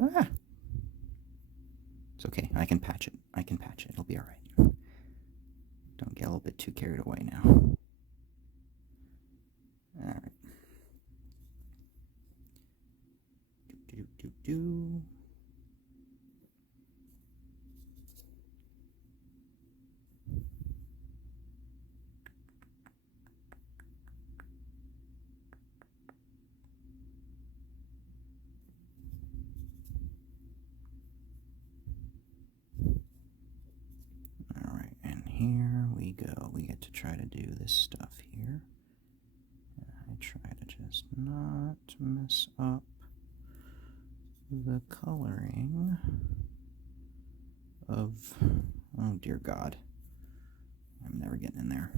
Ah! It's okay. I can patch it. I can patch it. It'll be all right. Don't get a little bit too carried away now. All right. Do. All right, and here we go. We get to try to do this stuff here. I try to just not mess up the coloring of, oh dear God, I'm never getting in there.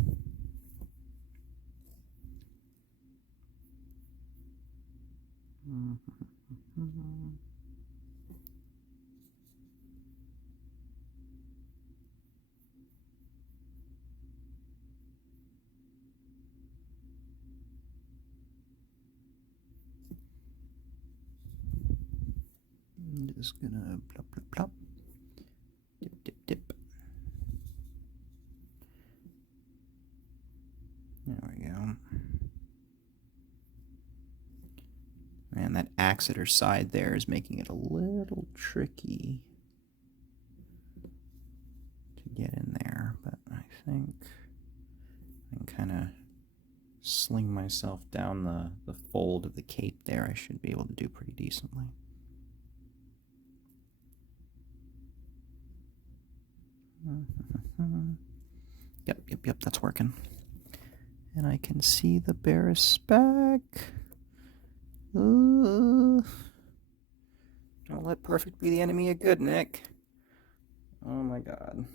I'm just gonna plop, plop, plop. Dip, dip, dip. There we go. And that Axeter side there is making it a little tricky to get in there, but I think I can kind of sling myself down the fold of the cape there. I should be able to do pretty decently. Yep, that's working. And I can see the Barris back. Don't let perfect be the enemy of good, Nick. Oh my God.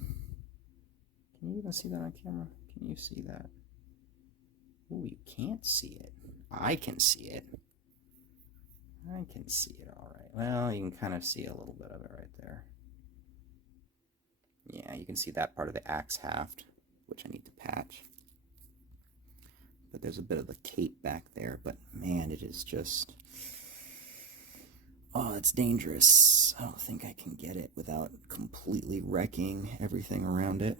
Can you even see that on camera? Can you see that? Oh, you can't see it. I can see it. I can see it all right. Well, you can kind of see a little bit of it right there. Yeah, you can see that part of the axe haft, which I need to patch. But there's a bit of the cape back there, but man, it is just, oh, it's dangerous. I don't think I can get it without completely wrecking everything around it.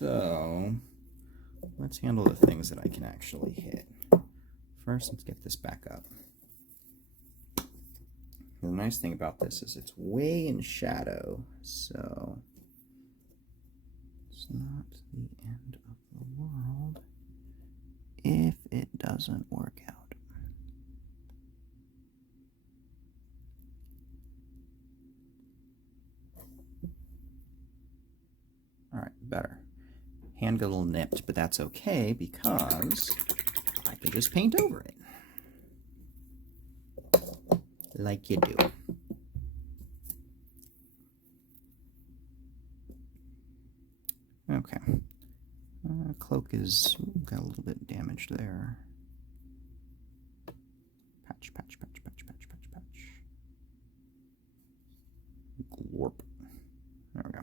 So let's handle the things that I can actually hit. First, let's get this back up. The nice thing about this is it's way in shadow, so it's not the end of the world if it doesn't work out. All right, better. Hand got a little nipped, but that's okay because I can just paint over it. Like you do. Okay. Cloak is got a little bit damaged there. Patch, patch, patch, patch, patch, patch, patch. Glorp. There we go.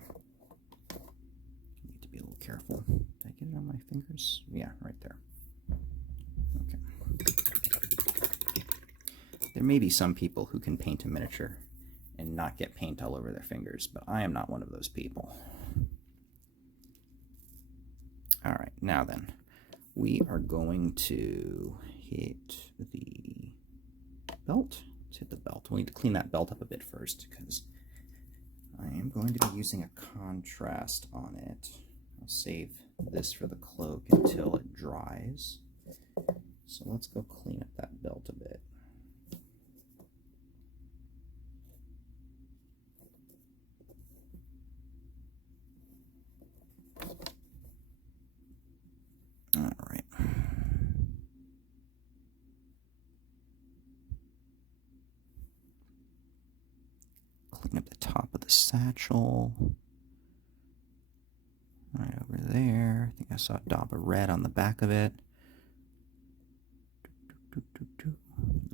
Need to be a little careful. Did I get it on my fingers? Yeah, right there. Okay. There may be some people who can paint a miniature and not get paint all over their fingers, but I am not one of those people. All right, now then, we are going to hit the belt. Let's hit the belt. We need to clean that belt up a bit first because I am going to be using a contrast on it. I'll save this for the cloak until it dries. So let's go clean up that belt a bit. All right. Clean up the top of the satchel. Right over there. I think I saw a dab of red on the back of it. A little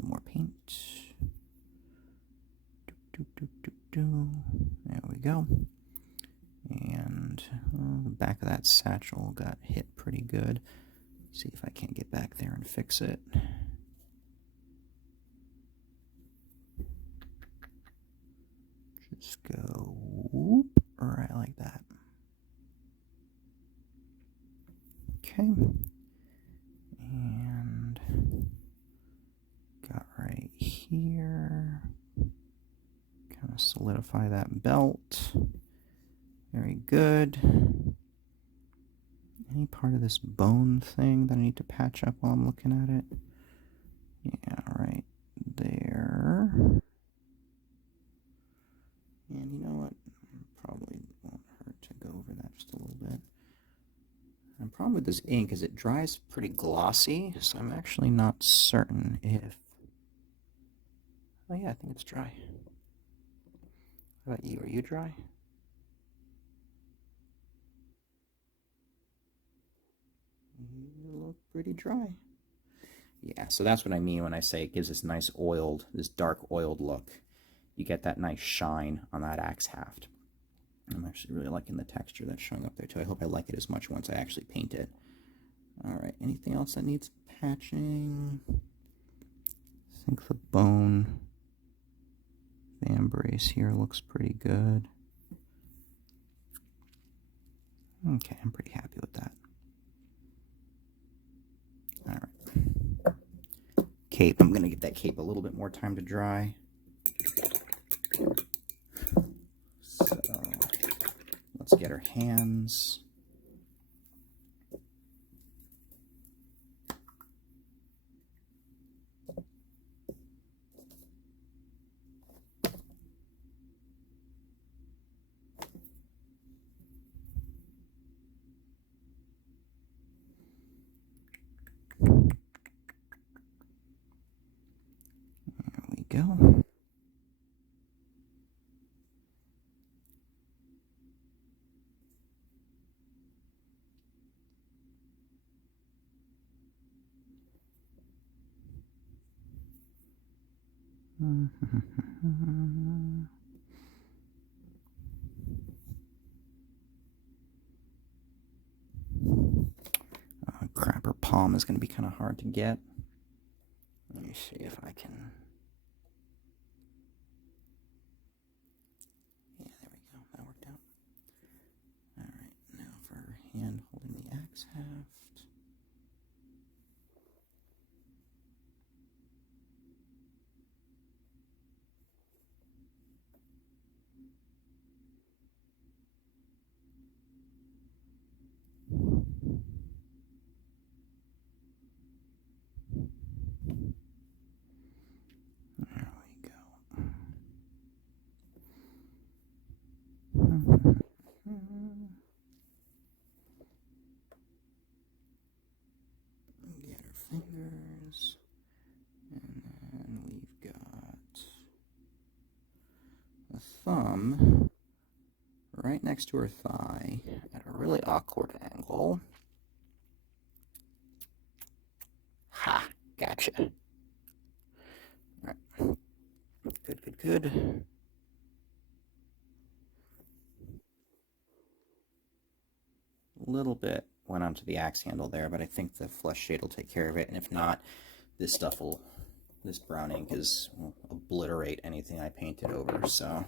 more paint. There we go. And the back of that satchel got hit pretty good. See if I can't get back there and fix it. Just go whoop, right like that. Okay. And got right here. Kind of solidify that belt. Very good. Any part of this bone thing that I need to patch up while I'm looking at it? Yeah, right there. And you know what? Probably won't hurt to go over that just a little bit. And the problem with this ink is it dries pretty glossy, so I'm actually not certain if... Oh yeah, I think it's dry. How about you? Are you dry? You look pretty dry. Yeah, so that's what I mean when I say it gives this nice oiled, this dark oiled look. You get that nice shine on that axe haft. I'm actually really liking the texture that's showing up there too. I hope I like it as much once I actually paint it. Alright, anything else that needs patching? I think the bone fan brace here looks pretty good. Okay, I'm pretty happy with that. Alright. Cape, I'm going to give that cape a little bit more time to dry. So, let's get our hands. There we go. Crap, her palm is going to be kind of hard to get. Let me see if I can... Yeah, there we go. That worked out. Alright, now for her hand holding the axe haft. There we go. Get her fingers. And then we've got a thumb right next to her thigh at a really awkward angle. Ha! Gotcha. Alright. Good, good, good. A little bit went onto the axe handle there, but I think the flesh shade will take care of it, and if not, this stuff will, this brown ink will obliterate anything I painted over, so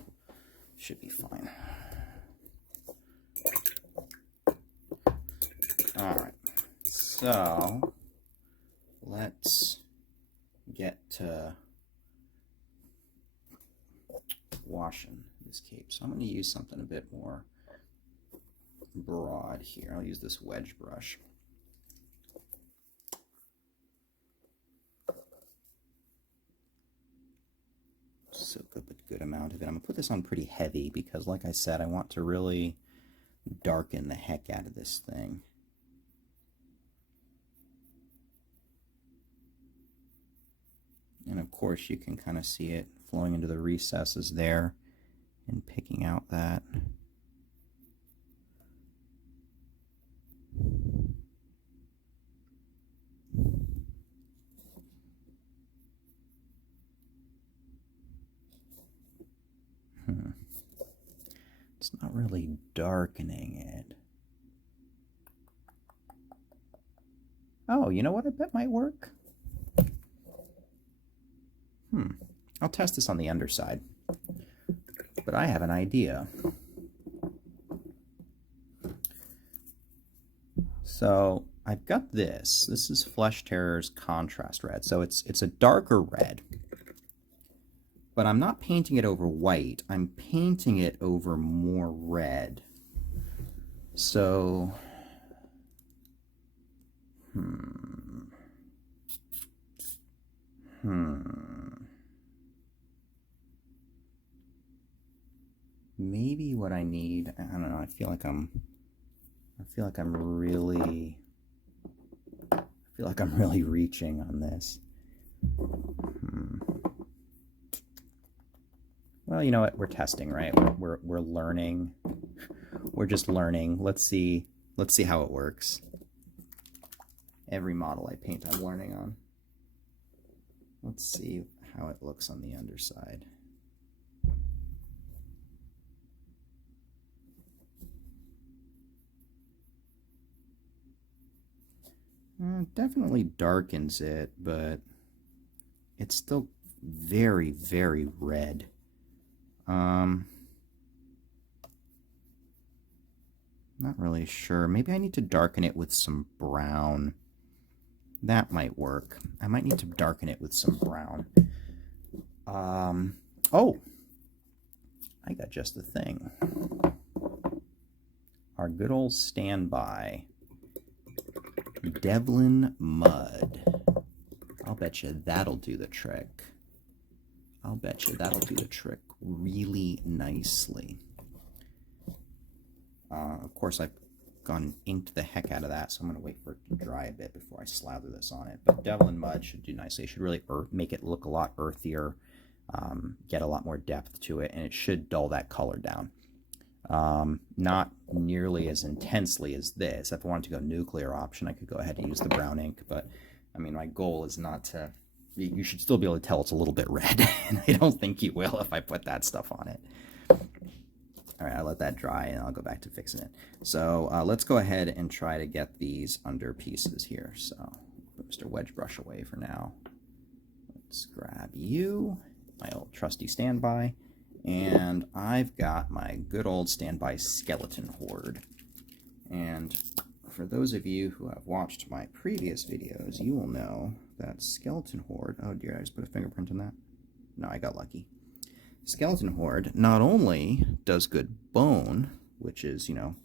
should be fine. Alright, so let's get to washing this cape. So I'm going to use something a bit more broad here. I'll use this wedge brush. Soak up a good amount of it. I'm going to put this on pretty heavy because, like I said, I want to really darken the heck out of this thing. And of course you can kind of see it flowing into the recesses there and picking out that. It's not really darkening it. Oh, you know what I bet might work? I'll test this on the underside. But I have an idea. So I've got this. This is Flesh Terror's contrast red. So it's a darker red. But I'm not painting it over white. I'm painting it over more red. So, maybe what I need, I don't know, I feel like I'm really reaching on this. Well, you know what? We're testing, right? We're learning. We're just learning. Let's see how it works. Every model I paint, I'm learning on. Let's see how it looks on the underside. Definitely darkens it, but it's still very, very red. Not really sure. Maybe I need to darken it with some brown. That might work. I might need to darken it with some brown. Oh! I got just the thing. Our good old standby. Devlin Mud. I'll bet you that'll do the trick. I'll bet you that'll do the trick really nicely. Of course, I've gone and inked the heck out of that, so I'm going to wait for it to dry a bit before I slather this on it. But Devlin Mud should do nicely. It should really make it look a lot earthier, get a lot more depth to it, and it should dull that color down. Not nearly as intensely as this. If I wanted to go nuclear option, I could go ahead and use the brown ink, but I mean, my goal is not to... You should still be able to tell it's a little bit red, and I don't think you will if I put that stuff on it. All right, I'll let that dry, and I'll go back to fixing it. So let's go ahead and try to get these under pieces here. So put Mr. Wedge Brush away for now. Let's grab you, my old trusty standby, and I've got my good old standby skeleton horde. And for those of you who have watched my previous videos, you will know that skeleton horde... Oh dear, I just put a fingerprint in that. No, I got lucky. Skeleton horde not only does good bone, which is, you know,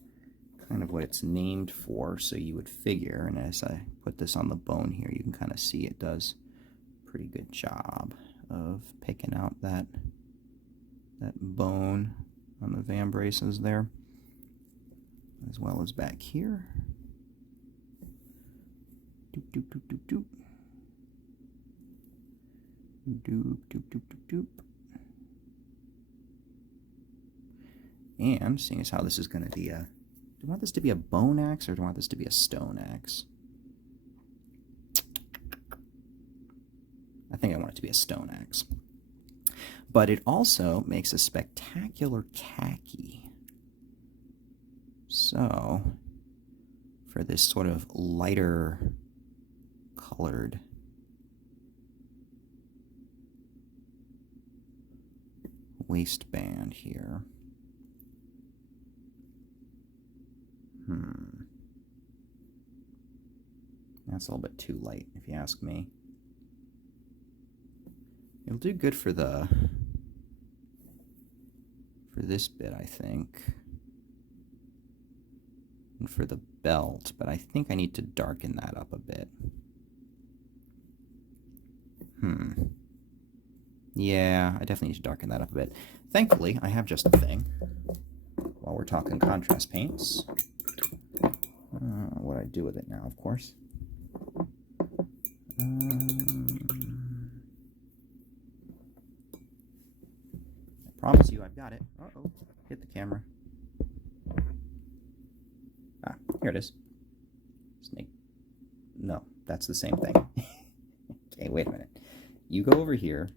kind of what it's named for, so you would figure, and as I put this on the bone here, you can kind of see it does a pretty good job of picking out that bone on the vambraces there, as well as back here. Doop, doop, doop, doop, doop. Doop, doop, doop, doop, doop. And seeing as how this is going to be a... Do I want this to be a bone axe or do I want this to be a stone axe? I think I want it to be a stone axe. But it also makes a spectacular khaki. So, for this sort of lighter colored waistband here. That's a little bit too light, if you ask me. It'll do good for this bit, I think. And for the belt, but I think I need to darken that up a bit. Yeah, I definitely need to darken that up a bit. Thankfully, I have just the thing. While we're talking contrast paints. What I do with it now, of course. I promise you I've got it. Uh-oh, hit the camera. Ah, here it is. Snake. No, that's the same thing. Okay, wait a minute. You go over here,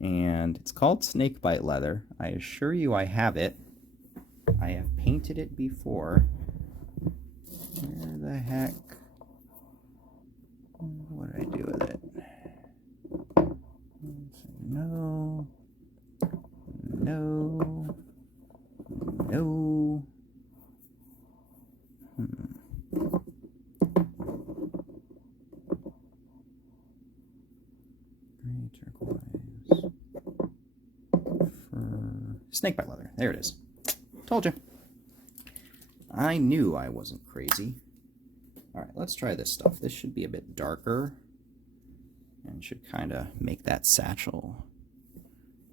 and it's called snake bite leather. I assure you I have it. I have painted it before. Where the heck? What did I do with it? No. No. No. Gray turquoise. Snakebite leather. There it is. Told you. I knew I wasn't crazy. Alright, let's try this stuff. This should be a bit darker and should kind of make that satchel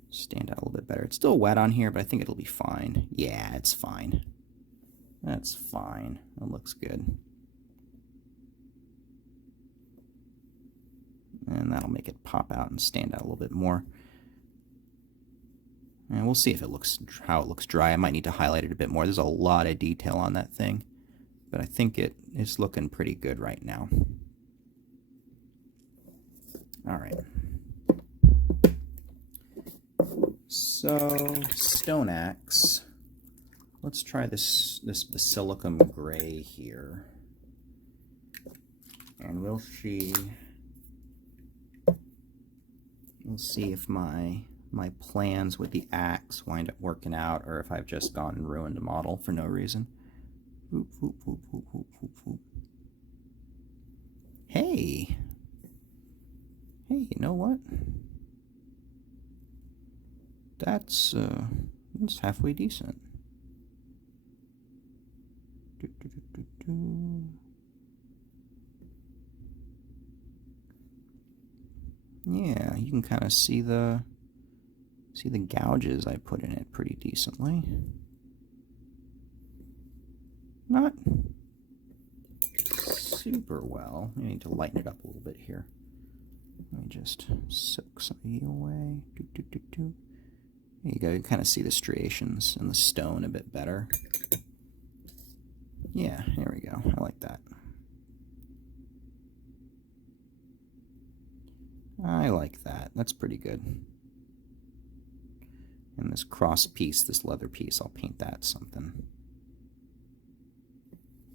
stand out a little bit better. It's still wet on here, but I think it'll be fine. Yeah, it's fine. That's fine. That looks good. And that'll make it pop out and stand out a little bit more. And we'll see if it looks how it looks dry. I might need to highlight it a bit more. There's a lot of detail on that thing, but I think it is looking pretty good right now. All right. So stone axe. Let's try this basilicum gray here, and we'll see if my plans with the axe wind up working out, or if I've just gone and ruined a model for no reason. Whoop, whoop, whoop, whoop, whoop, whoop, whoop. Hey, you know what? That's halfway decent. Yeah, you can kind of see the gouges I put in it pretty decently. Not super well. I need to lighten it up a little bit here. Let me just soak some of you away. There you go. You can kind of see the striations in the stone a bit better. Yeah, there we go. I like that. I like that. That's pretty good. And this cross piece, this leather piece, I'll paint that something.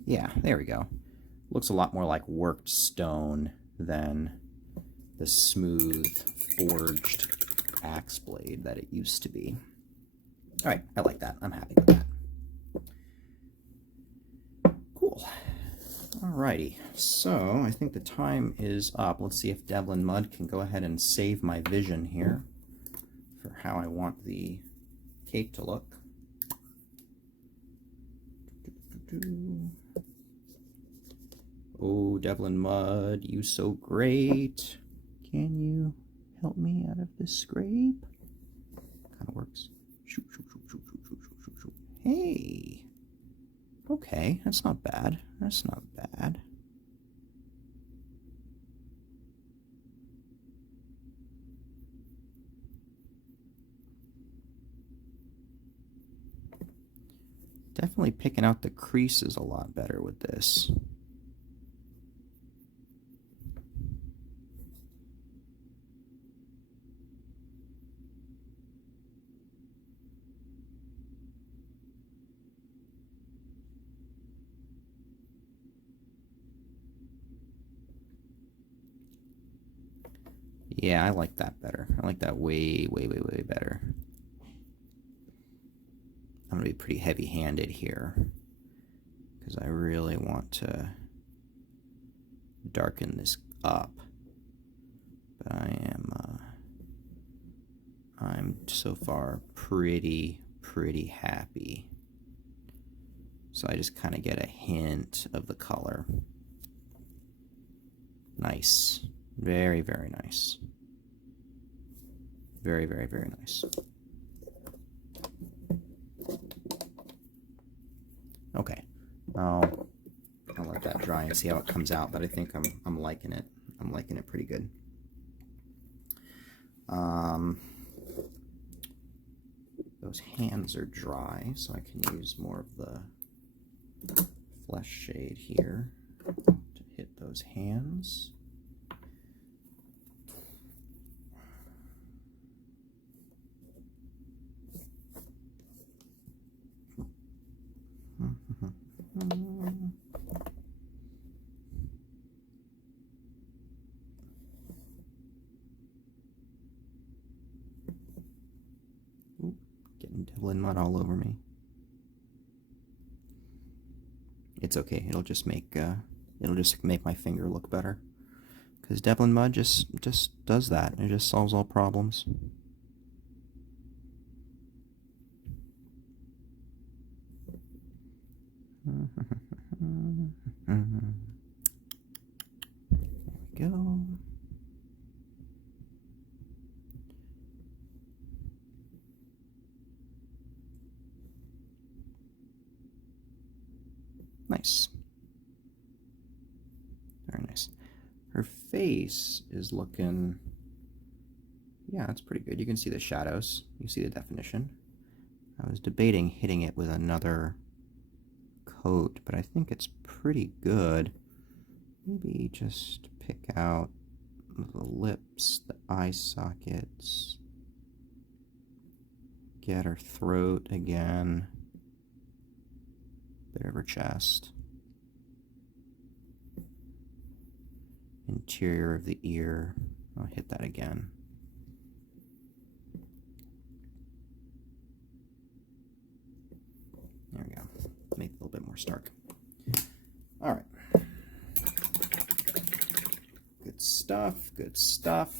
Yeah, there we go. Looks a lot more like worked stone than the smooth, forged axe blade that it used to be. All right, I like that. I'm happy with that. Cool. Alrighty, so I think the time is up. Let's see if Devlin Mud can go ahead and save my vision here for how I want the cape to look. Oh, Devlin Mud, you so great. Can you help me out of this scrape? Kind of works. Shoot, shoot, shoot, shoot, shoot, shoot, shoot, shoot. Hey. Okay, that's not bad. That's not bad. Definitely picking out the creases a lot better with this. Yeah, I like that better. I like that way, way, way, way better. I'm going to be pretty heavy-handed here because I really want to darken this up. But I'm so far pretty happy. So I just kind of get a hint of the color. Nice. Very, very nice. Very, very, very nice. Okay, I'll let that dry and see how it comes out, but I think I'm liking it. I'm liking it pretty good. Those hands are dry, so I can use more of the flesh shade here to hit those hands. Devlin mud all over me. It's okay. It'll just make my finger look better. Because Devlin mud just does that. It just solves all problems. There we go. Nice. Very nice. Her face is looking, yeah, it's pretty good. You can see the shadows. You see the definition. I was debating hitting it with another coat, but I think it's pretty good. Maybe just pick out the lips, the eye sockets, get her throat again, bit of her chest, interior of the ear. I'll hit that again. There we go. Make it a little bit more stark. All right. Good stuff, good stuff.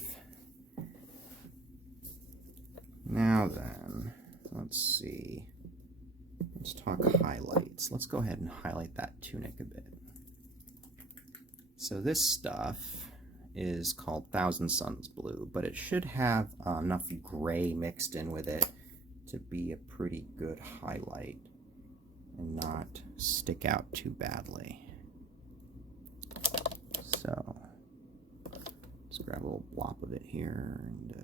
Now then, let's see. Let's talk highlights. Let's go ahead and highlight that tunic a bit. So this stuff is called Thousand Suns Blue, but it should have enough gray mixed in with it to be a pretty good highlight and not stick out too badly. So let's grab a little blop of it here, and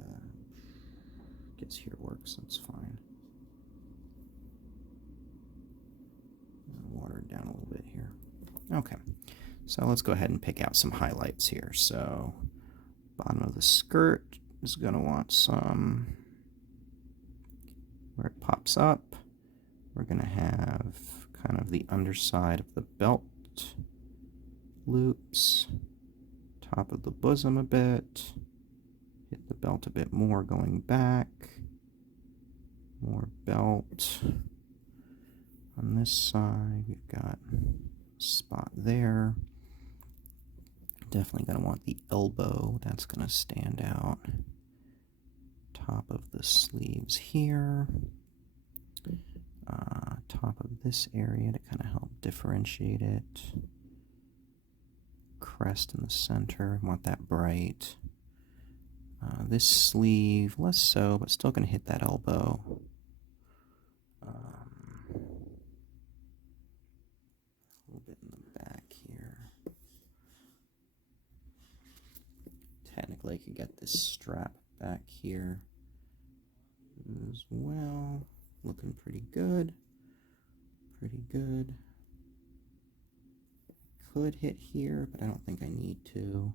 I guess here works, that's fine. Water it down a little bit here. Okay, so let's go ahead and pick out some highlights here. So bottom of the skirt is going to want some, where it pops up, we're going to have kind of the underside of the belt loops, top of the bosom a bit, hit the belt a bit more going back, more belt. On this side, we've got a spot there. Definitely going to want the elbow. That's going to stand out. Top of the sleeves here. Top of this area to kind of help differentiate it. Crest in the center. Want that bright. This sleeve, less so, but still going to hit that elbow. Technically, I could get this strap back here as well. Looking pretty good. Pretty good. Could hit here, but I don't think I need to.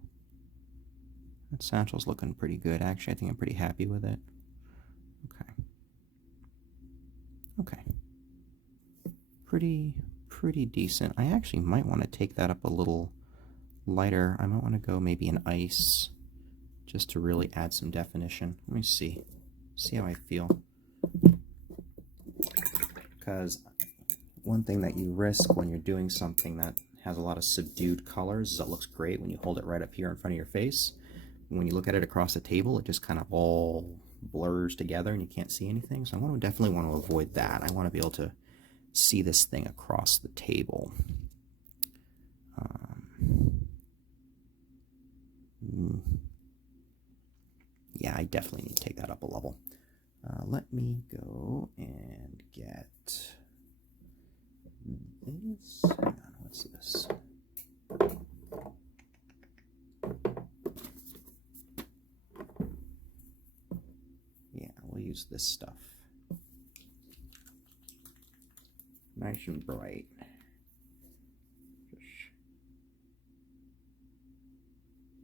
That satchel's looking pretty good. Actually, I think I'm pretty happy with it. Okay. Okay. Pretty decent. I actually might want to take that up a little lighter. I might want to go maybe an ice, just to really add some definition. Let me see how I feel. Because one thing that you risk when you're doing something that has a lot of subdued colors is it looks great when you hold it right up here in front of your face. When you look at it across the table, it just kind of all blurs together and you can't see anything. So I definitely want to avoid that. I want to be able to see this thing across the table. Yeah, I definitely need to take that up a level. Let me go and get this. Hang on, what's this? Yeah, we'll use this stuff. Nice and bright.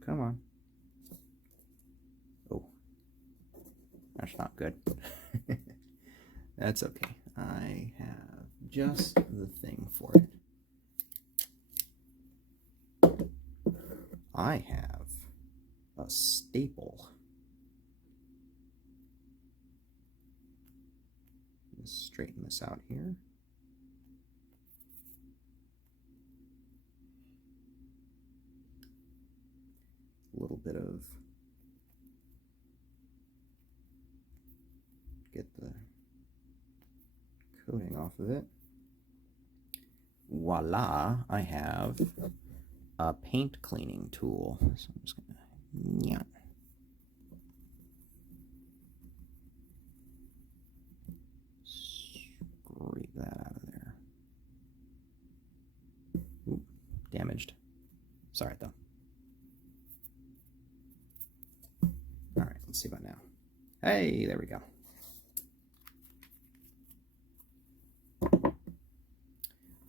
Come on. Oh, that's not good. That's okay. I have just the thing for it. I have a staple. straighten this out here. A little bit of, get the coating off of it. Voila, I have a paint cleaning tool. So I'm just gonna, yeah. Scrape that out of there. Ooh, damaged. Sorry though. All right, let's see about now. Hey, there we go.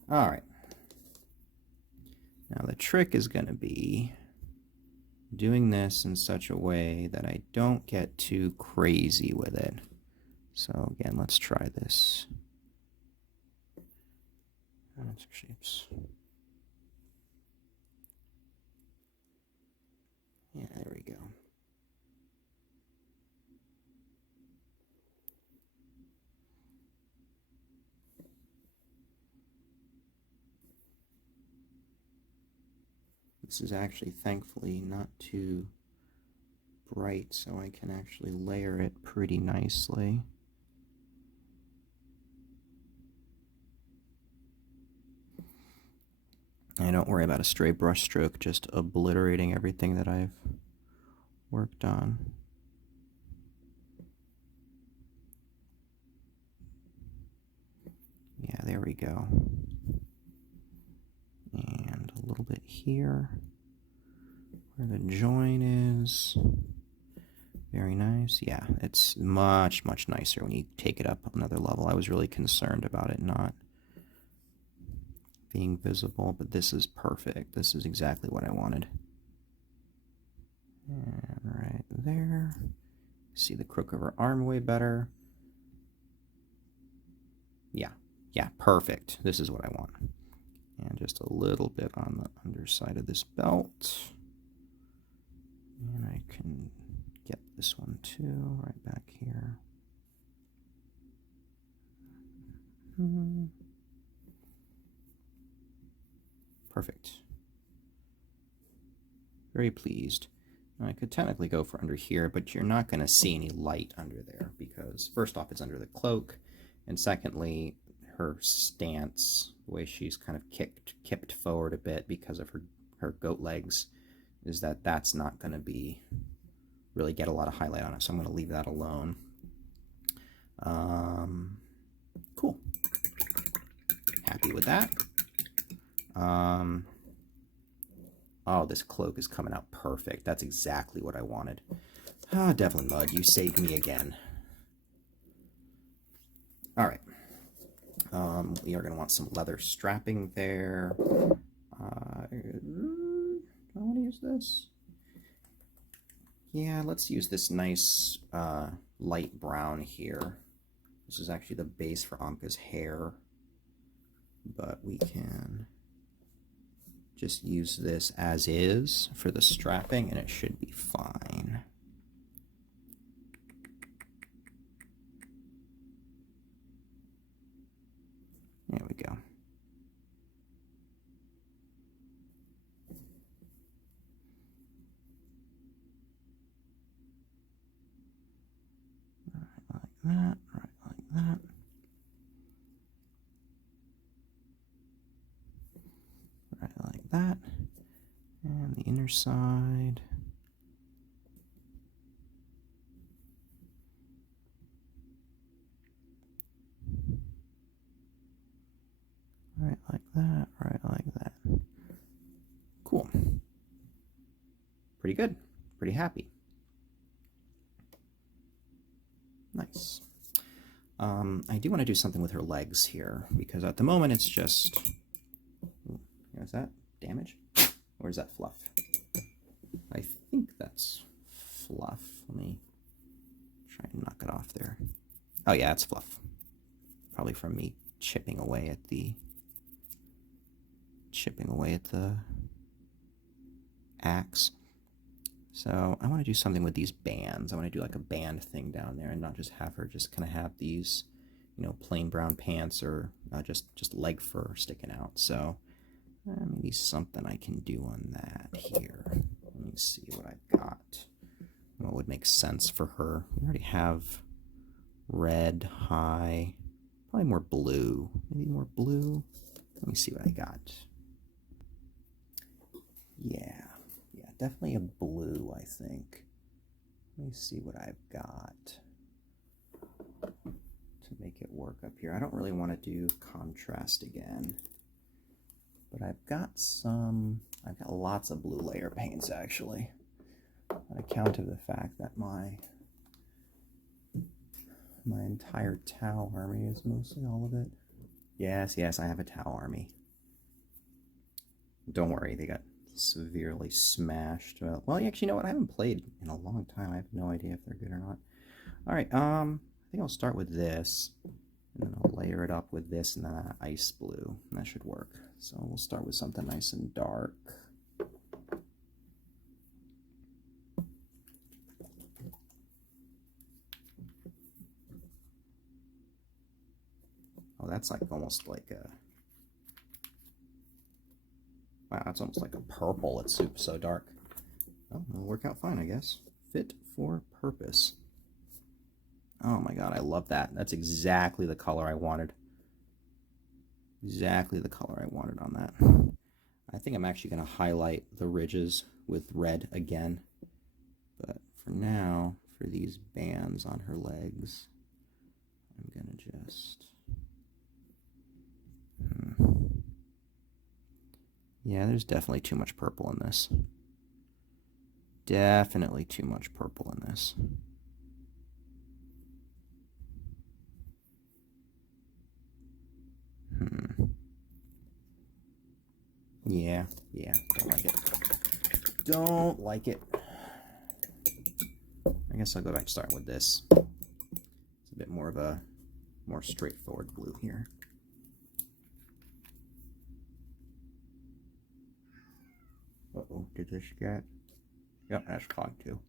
All right. Now the trick is going to be doing this in such a way that I don't get too crazy with it. So again, let's try this. Shapes. Yeah, there we go. This is actually, thankfully, not too bright, so I can actually layer it pretty nicely. And don't worry about a stray brush stroke, just obliterating everything that I've worked on. Yeah, there we go. And a little bit here where the join is. Very nice. Yeah, it's much, much nicer when you take it up another level. I was really concerned about it not being visible, but this is perfect. This is exactly what I wanted. And right there. See the crook of her arm way better. Yeah, perfect. This is what I want. And just a little bit on the underside of this belt. And I can get this one too, right back here. Perfect. Very pleased. Now, I could technically go for under here, but you're not going to see any light under there because first off, it's under the cloak, and secondly, her stance, the way she's kind of kipped forward a bit because of her goat legs, is that's not going to be really get a lot of highlight on it, so I'm going to leave that alone. Cool. Happy with that. Oh, this cloak is coming out perfect. That's exactly what I wanted. Ah, Devlin Mud, you saved me again. All right. We are going to want some leather strapping there. Do I want to use this? Yeah, let's use this nice light brown here. This is actually the base for Amka's hair, but we can just use this as is for the strapping and it should be fine. There we go. Right like that. Right like that. And the inner side. Right like that, right like that. Cool. Pretty good. Pretty happy. Nice. I do want to do something with her legs here, because at the moment it's just... Is that damage? Or is that fluff? I think that's fluff. Let me try and knock it off there. Oh yeah, it's fluff. Probably from me chipping away at the axe. So I want to do something with these bands. I want to do like a band thing down there and not just have her just kind of have these you know, plain brown pants or just leg fur sticking out. So maybe something I can do on that here. Let me see what I've got. What would make sense for her? We already have red high, probably more blue. Maybe more blue. Let me see what I got. Yeah, definitely a blue, I think. Let me see what I've got to make it work up here. I don't really want to do contrast again, but I've got lots of blue layer paints actually, on account of the fact that my entire Tau army is mostly all of it. Yes, I have a Tau army. Don't worry, they got severely smashed. Well, actually, you know what? I haven't played in a long time. I have no idea if they're good or not. All right, I think I'll start with this, and then I'll layer it up with this and then that ice blue. And that should work. So we'll start with something nice and dark. Oh, that's like almost like a... Wow, it's almost like a purple. It's so dark. Oh, it'll work out fine, I guess. Fit for purpose. Oh my god, I love that. That's exactly the color I wanted. Exactly the color I wanted on that. I think I'm actually going to highlight the ridges with red again. But for now, for these bands on her legs, I'm going to just... Yeah, there's definitely too much purple in this. Definitely too much purple in this. Yeah, don't like it. Don't like it. I guess I'll go back to start with this. It's a bit more of a more straightforward blue here. Uh-oh, did this get... Yep, that's clogged too.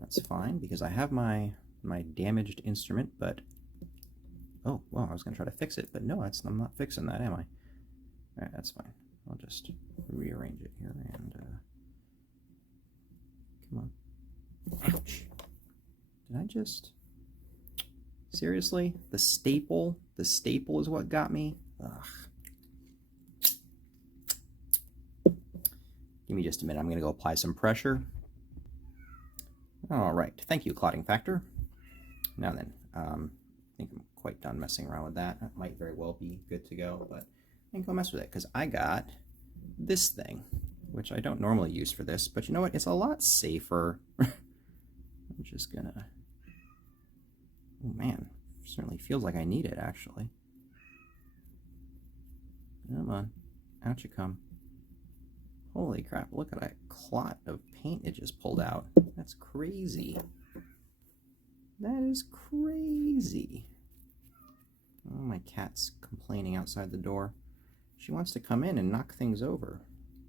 That's fine, because I have my damaged instrument, but... Oh, well, I was going to try to fix it, but no, I'm not fixing that, am I? Alright, that's fine. I'll just rearrange it here, and... Come on. Ouch. Did I just... Seriously? The staple? The staple is what got me? Ugh. Give me just a minute. I'm going to go apply some pressure. All right. Thank you, clotting factor. Now then, I think I'm quite done messing around with that. That might very well be good to go, but I can go mess with it because I got this thing, which I don't normally use for this, but you know what? It's a lot safer. I'm just going to... Oh, man. Certainly feels like I need it, actually. Come on. Out you come. Holy crap, look at that clot of paint it just pulled out. That's crazy. That is crazy. Oh, my cat's complaining outside the door. She wants to come in and knock things over.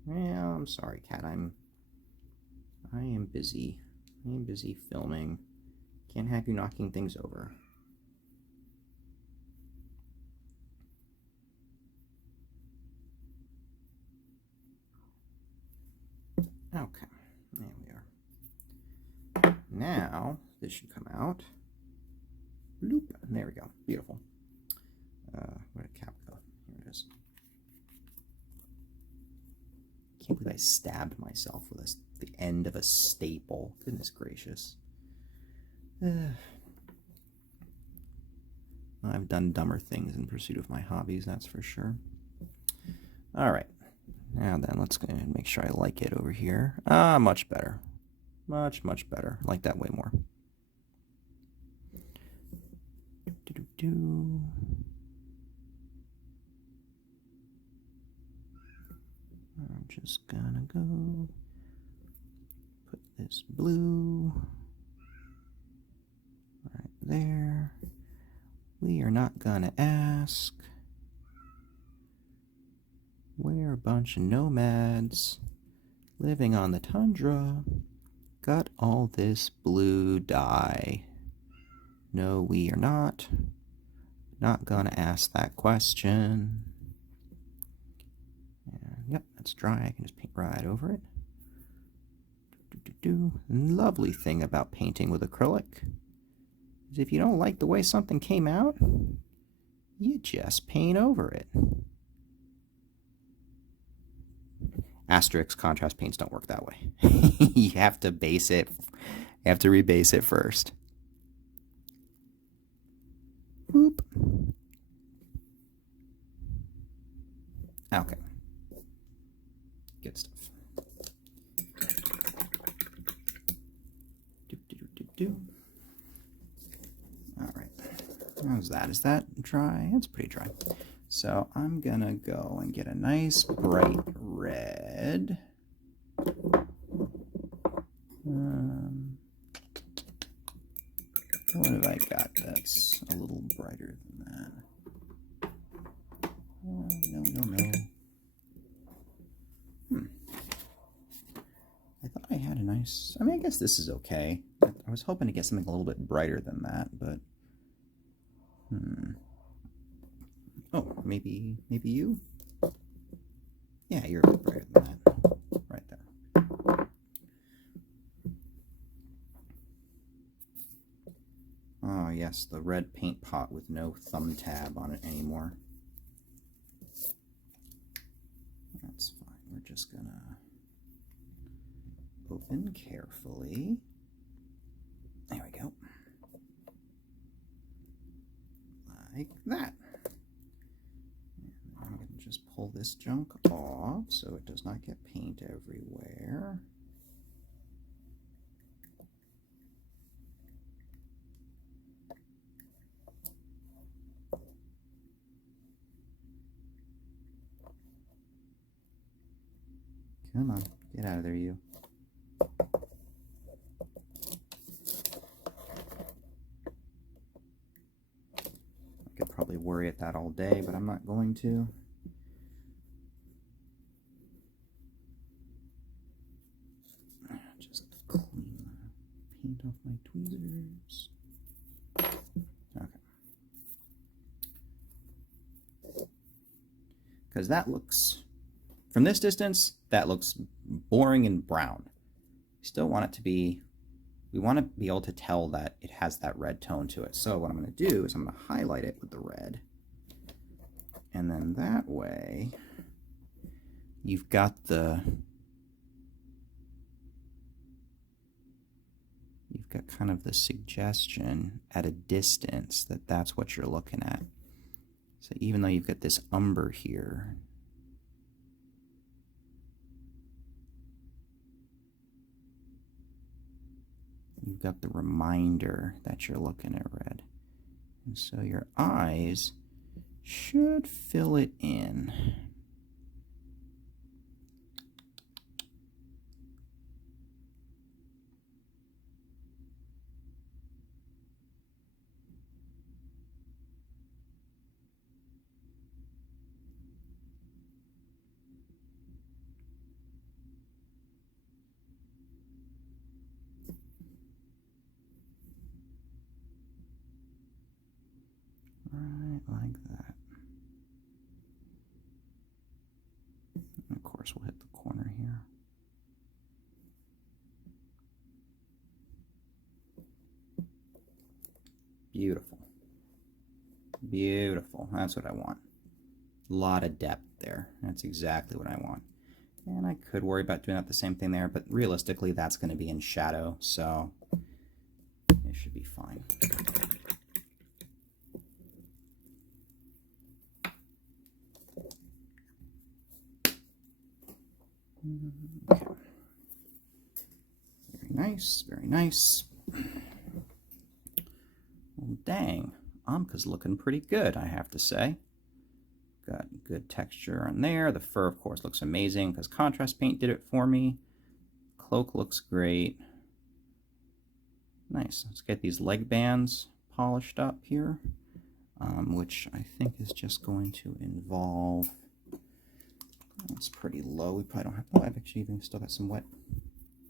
Yeah, I'm sorry, cat. I am busy. I am busy filming. Can't have you knocking things over. Okay, there we are. Now, this should come out. Bloop. There we go. Beautiful. Where did cap go? Here it is. Can't believe I stabbed myself with the end of a staple. Goodness gracious. I've done dumber things in pursuit of my hobbies, that's for sure. All right. Now then, let's go and make sure I like it over here. Ah, much better. Much better. I like that way more. I'm just gonna go put this blue right there. We are not gonna ask. We're a bunch of nomads living on the tundra. Got all this blue dye. No, we are not. Not gonna ask that question. Yep, that's dry. I can just paint right over it. Lovely thing about painting with acrylic is if you don't like the way something came out, you just paint over it. Asterisk contrast paints don't work that way. You have to base it. You have to rebase it first. Boop. Okay. Good stuff. All right. How's that? Is that dry? It's pretty dry. So I'm gonna go and get a nice bright red. What have I got that's a little brighter than that? No. I thought I had a nice... I mean, I guess this is okay. I was hoping to get something a little bit brighter than that, but... Oh, maybe you? Yeah, you're a bit brighter than that. Right there. Oh, yes, the red paint pot with no thumb tab on it anymore. That's fine. We're just gonna open carefully. There we go. Like that. And I'm going to just pull this junk off so it does not get paint everywhere. Come on, get out of there, you. I could probably worry at that all day, but I'm not going to. Just clean the paint off my tweezers. Okay. Because that looks... From this distance, that looks boring and brown. We still want it to be, we want to be able to tell that it has that red tone to it. So what I'm going to do is I'm going to highlight it with the red. And then that way, you've got kind of the suggestion at a distance that that's what you're looking at. So even though you've got this umber here, you've got the reminder that you're looking at red. And so your eyes should fill it in. Right like that. And of course, we'll hit the corner here. Beautiful. Beautiful. That's what I want. A lot of depth there. That's exactly what I want. And I could worry about doing the same thing there, but realistically, that's going to be in shadow, so it should be fine. Okay. Very nice, very nice. Well, dang, Amka's looking pretty good, I have to say. Got good texture on there. The fur, of course, looks amazing because contrast paint did it for me. Cloak looks great. Nice. Let's get these leg bands polished up here, which I think is just going to involve... It's pretty low. We probably don't have... Oh, I've actually even still got some wet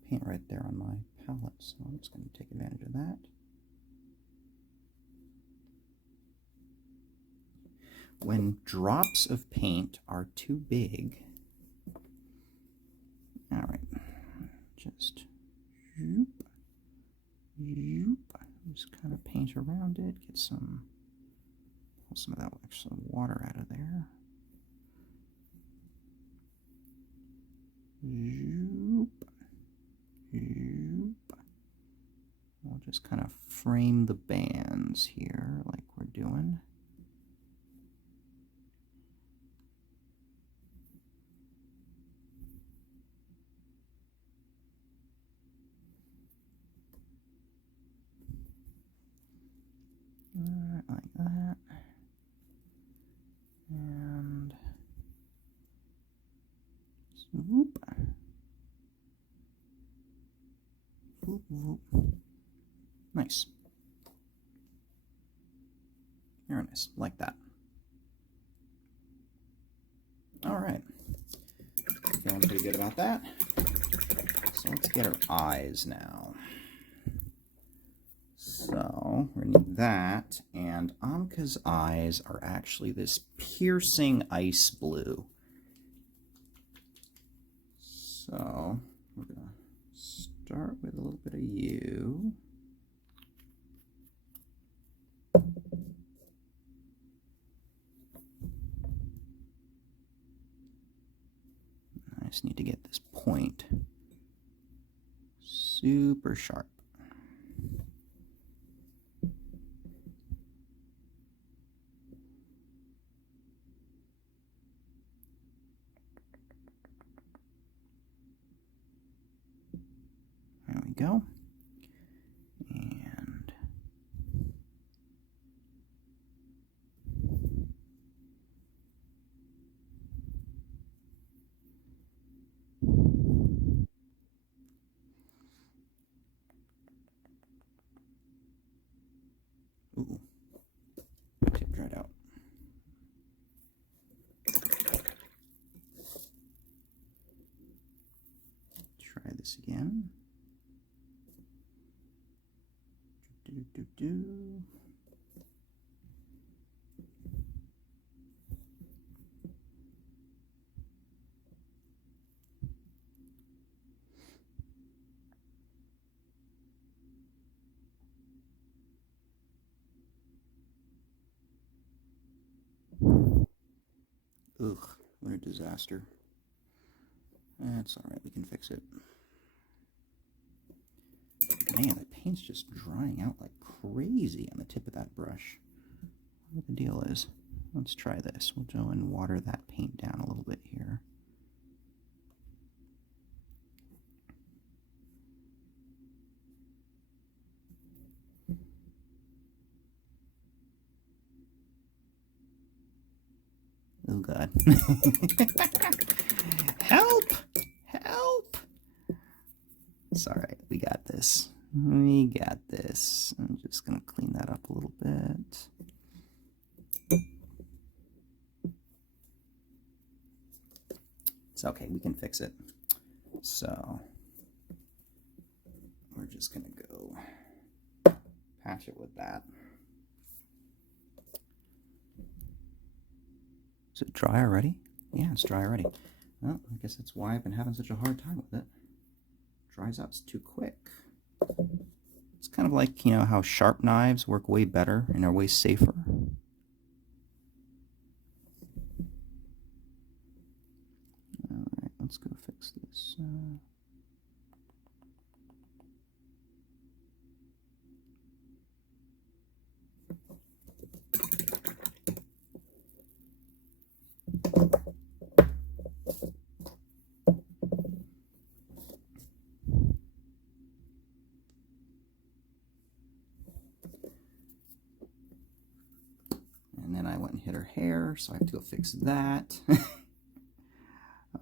paint right there on my palette, so I'm just going to take advantage of that. when drops of paint are too big, all right, just zoop, zoop, just kind of paint around it, get some, pull some of that extra water out of there. Zoop, zoop. We'll just kind of frame the bands here like we're doing. All right, like that. And swoop. Whoop, whoop. Nice. Very nice, like that. All right, feeling pretty good about that. So let's get our eyes now. So we're gonna need that, and Amka's eyes are actually this piercing ice blue. So we're gonna start with a little bit of you. I just need to get this point super sharp. There we go. And ooh, tip dried out. Try this again. Do. Ugh, what a disaster. That's all right, we can fix it. Man, the paint's just drying out like crazy on the tip of that brush. What the deal is. Let's try this. We'll go and water that paint down a little bit here. Oh God. Help! Help! It's all right, we got this. We got this. I'm just gonna clean that up a little bit. It's okay, we can fix it. So we're just gonna go patch it with that. Is it dry already? Yeah, it's dry already. Well, I guess that's why I've been having such a hard time with it. Dries out too quick. It's kind of like, you know, how sharp knives work way better and are way safer. Alright, let's go fix this. And then I went and hit her hair, so I have to go fix that.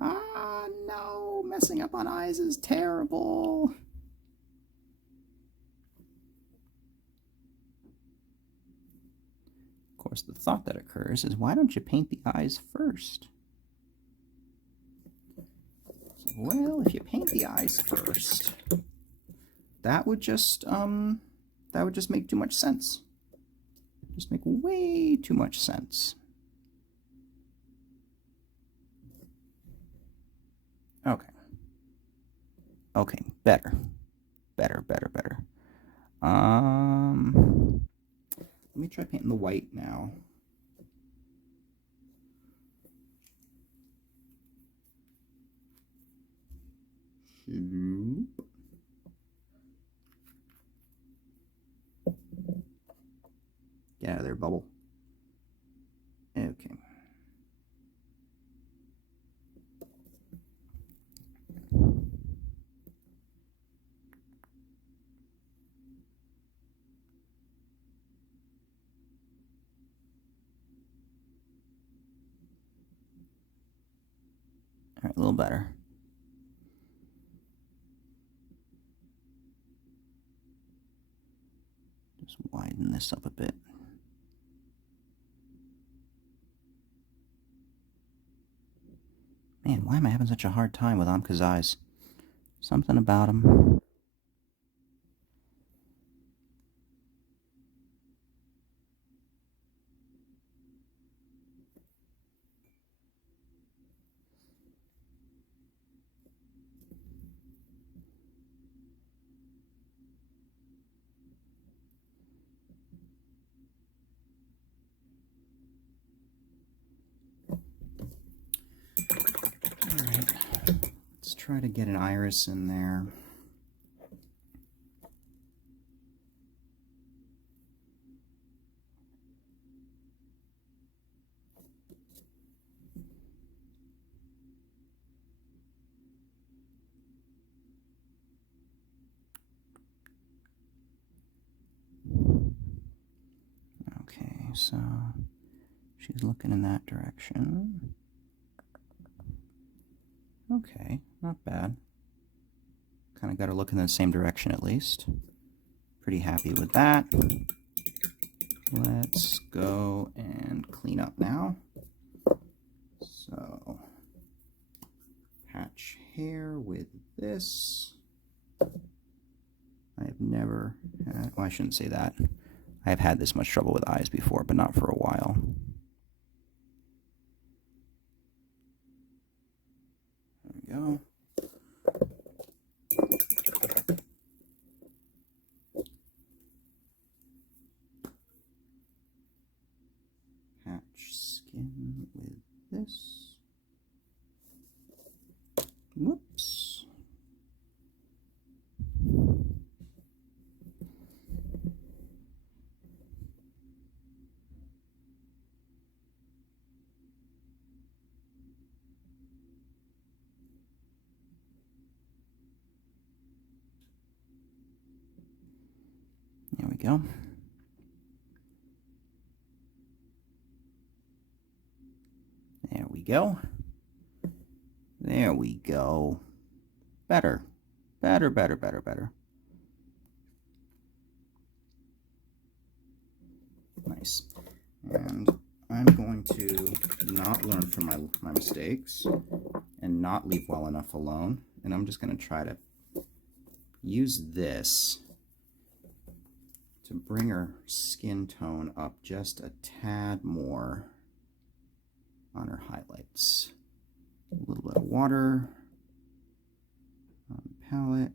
Ah, no, messing up on eyes is terrible. Of course, the thought that occurs is, why don't you paint the eyes first? Well, if you paint the eyes first, that would just make too much sense. Just make way too much sense. Okay. Okay, better. Better, better, better. Let me try painting the white now. Get out of there, bubble. Okay. All right, a little better. Just widen this up a bit. Man, why am I having such a hard time with Amka's eyes? Something about him. Alright, let's try to get an iris in there. Okay, so she's looking in that direction. Okay, not bad. Kind of got her looking in the same direction at least. Pretty happy with that. Let's go and clean up now. So, patch hair with this. I have never had, well, I shouldn't say that. I have had this much trouble with eyes before, but not for a while. There we go. Patch skin with this. Whoops. There we go. There we go. There we go. Better. Better, better, better, better. Nice. And I'm going to not learn from my mistakes and not leave well enough alone. And I'm just going to try to use this to bring her skin tone up just a tad more on her highlights. A little bit of water on the palette.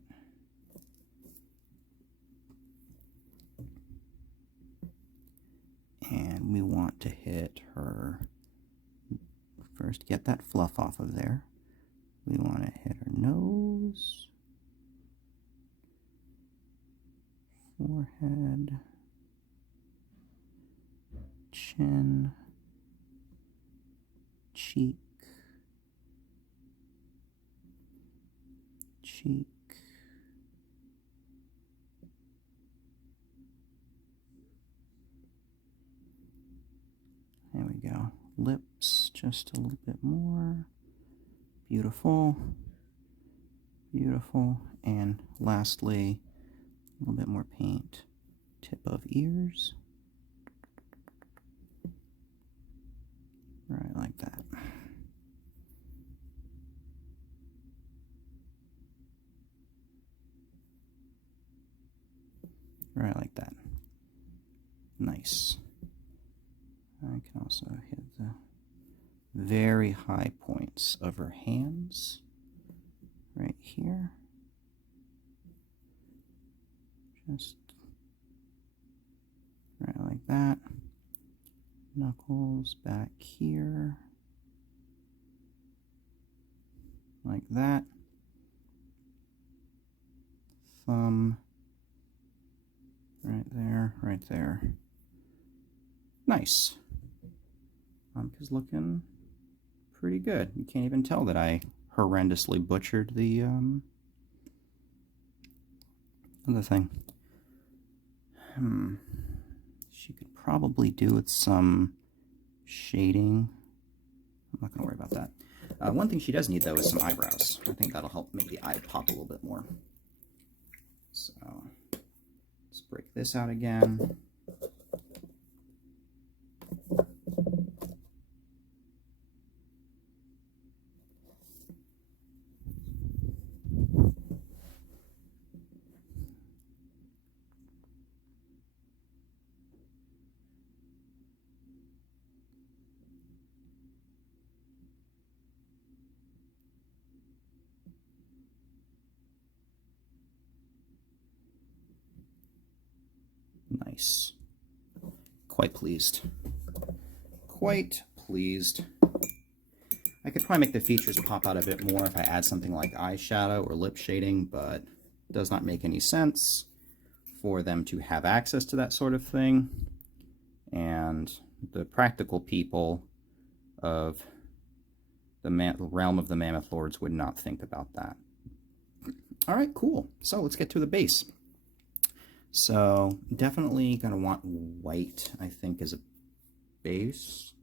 And we want to hit her, first get that fluff off of there. We want to hit her nose, forehead, chin, cheek, cheek, there we go. Lips, just a little bit more. Beautiful. Beautiful. And lastly, a little bit more paint. Tip of ears. Right like that. Right like that. Nice. I can also hit the very high points of her hands here. Just right like that. Knuckles back here. Like that. Thumb right there, right there. Nice. Amka's looking pretty good. You can't even tell that I horrendously butchered the other thing. She could probably do with some shading. I'm not going to worry about that. One thing she does need, though, is some eyebrows. I think that'll help make the eye pop a little bit more. So, let's break this out again. Nice. Quite pleased. Quite pleased. I could probably make the features pop out a bit more if I add something like eyeshadow or lip shading, but it does not make any sense for them to have access to that sort of thing. And the practical people of the realm of the Mammoth Lords would not think about that. All right, cool. So let's get to the base. So definitely going to want white, I think, as a base.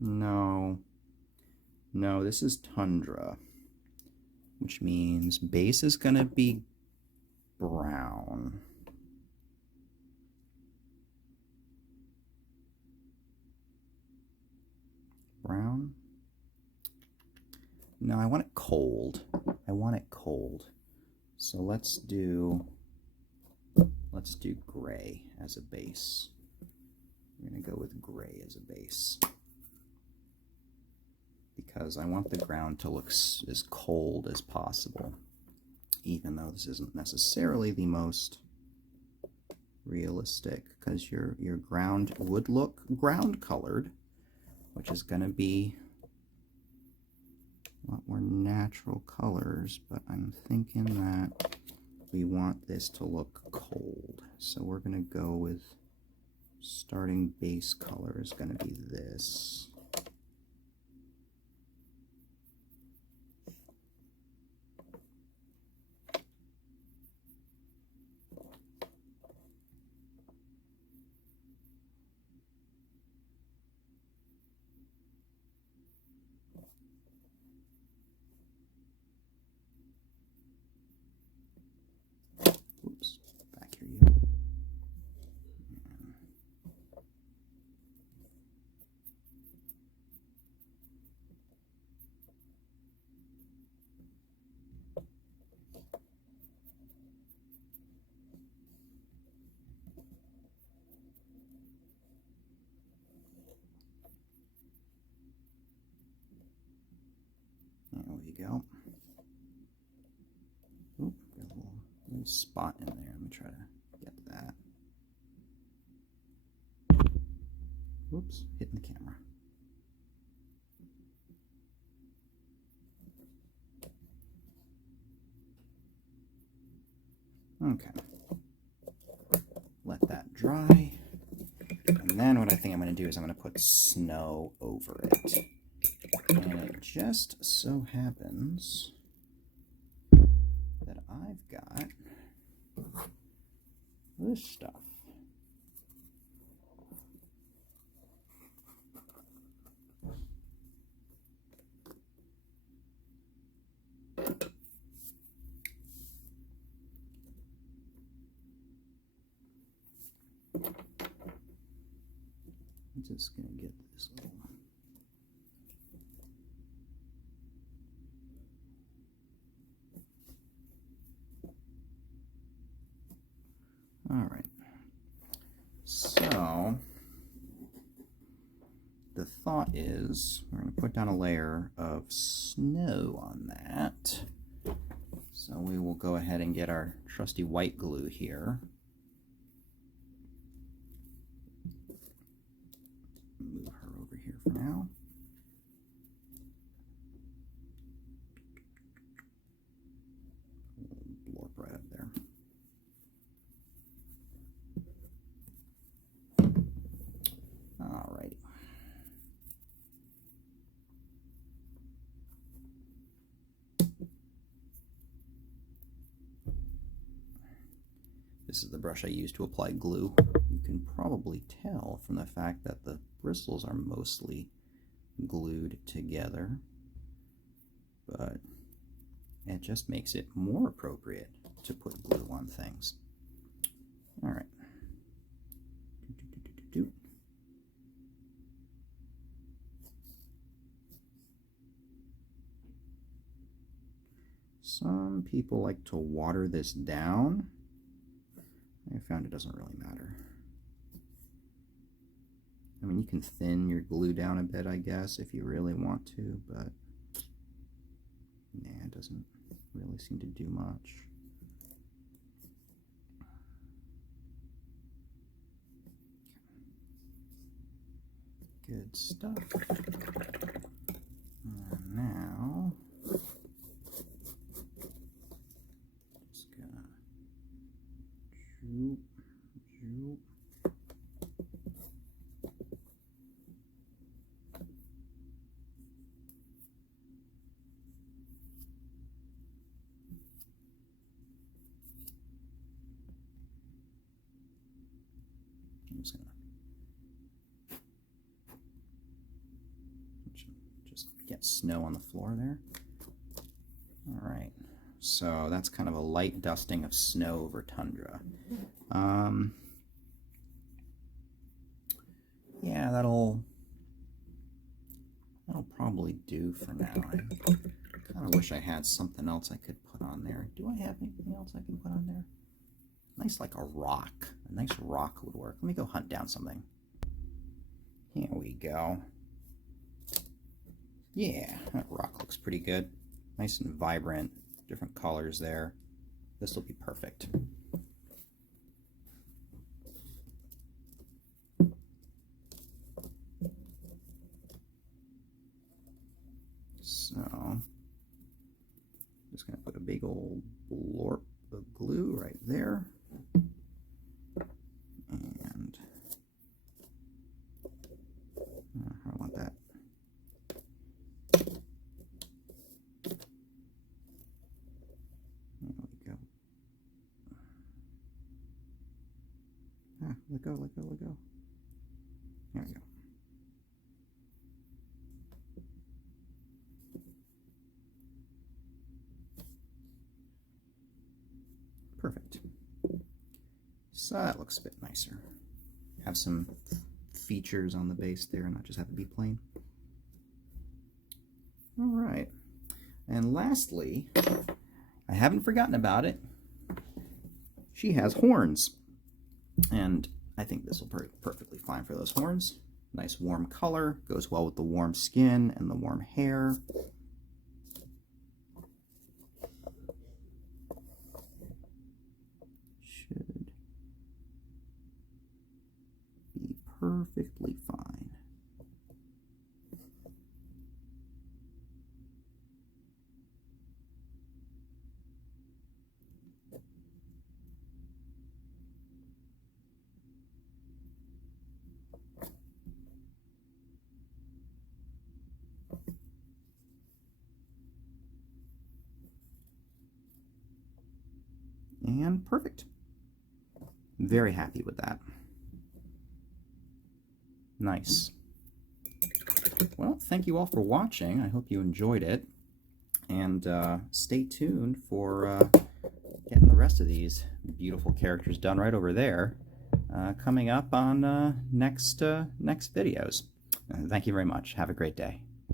No, this is Tundra, which means base is going to be brown. Brown? No, I want it cold. I want it cold. So let's do gray as a base. We're going to go with gray as a base, because I want the ground to look as cold as possible, even though this isn't necessarily the most realistic, because your ground would look ground colored, which is going to be a lot more natural colors, but I'm thinking that we want this to look cold. So we're going to go with starting base color is going to be this. Oops, back here you. There we go. Oop, got a little spot in there. Let me try to get that. Whoops, hitting the camera. Okay. Let that dry. And then what I think I'm going to do is I'm going to put snow over it. And it just so happens that I've got this stuff. I'm just going to get this little one. All right. So the thought is we're going to put down a layer of snow on that. So we will go ahead and get our trusty white glue here. Move her over here for now. Blorp right up there. Alrighty. This is the brush I use to apply glue. You can probably tell from the fact that the bristles are mostly glued together, but it just makes it more appropriate to put glue on things. All right. Some people like to water this down. I found it doesn't really matter. I mean, you can thin your glue down a bit, I guess, if you really want to, but nah, it doesn't really seem to do much. Good stuff. And now, just gonna zoop, zoop. I'm just get snow on the floor there. All right, so that's kind of a light dusting of snow over tundra. Yeah, that'll probably do for now. I kind of wish I had something else I could put on there. Do I have anything else I can put on there? Nice, like a rock. A nice rock would work. Let me go hunt down something. Here we go. Yeah, that rock looks pretty good. Nice and vibrant, different colors there. This will be perfect. So, just gonna put a big old blorp of glue right there. And I want that. There we go. Let go, let go, let go. There we go. Perfect. So that looks a bit nicer. Have some features on the base there, not just have it be plain. All right. And lastly, I haven't forgotten about it. She has horns. And I think this will be perfectly fine for those horns. Nice warm color, goes well with the warm skin and the warm hair. Should be perfectly fine. And perfect. Very happy with that. Nice. Well, thank you all for watching. I hope you enjoyed it. And stay tuned for getting the rest of these beautiful characters done right over there, coming up on next videos. Thank you very much. Have a great day.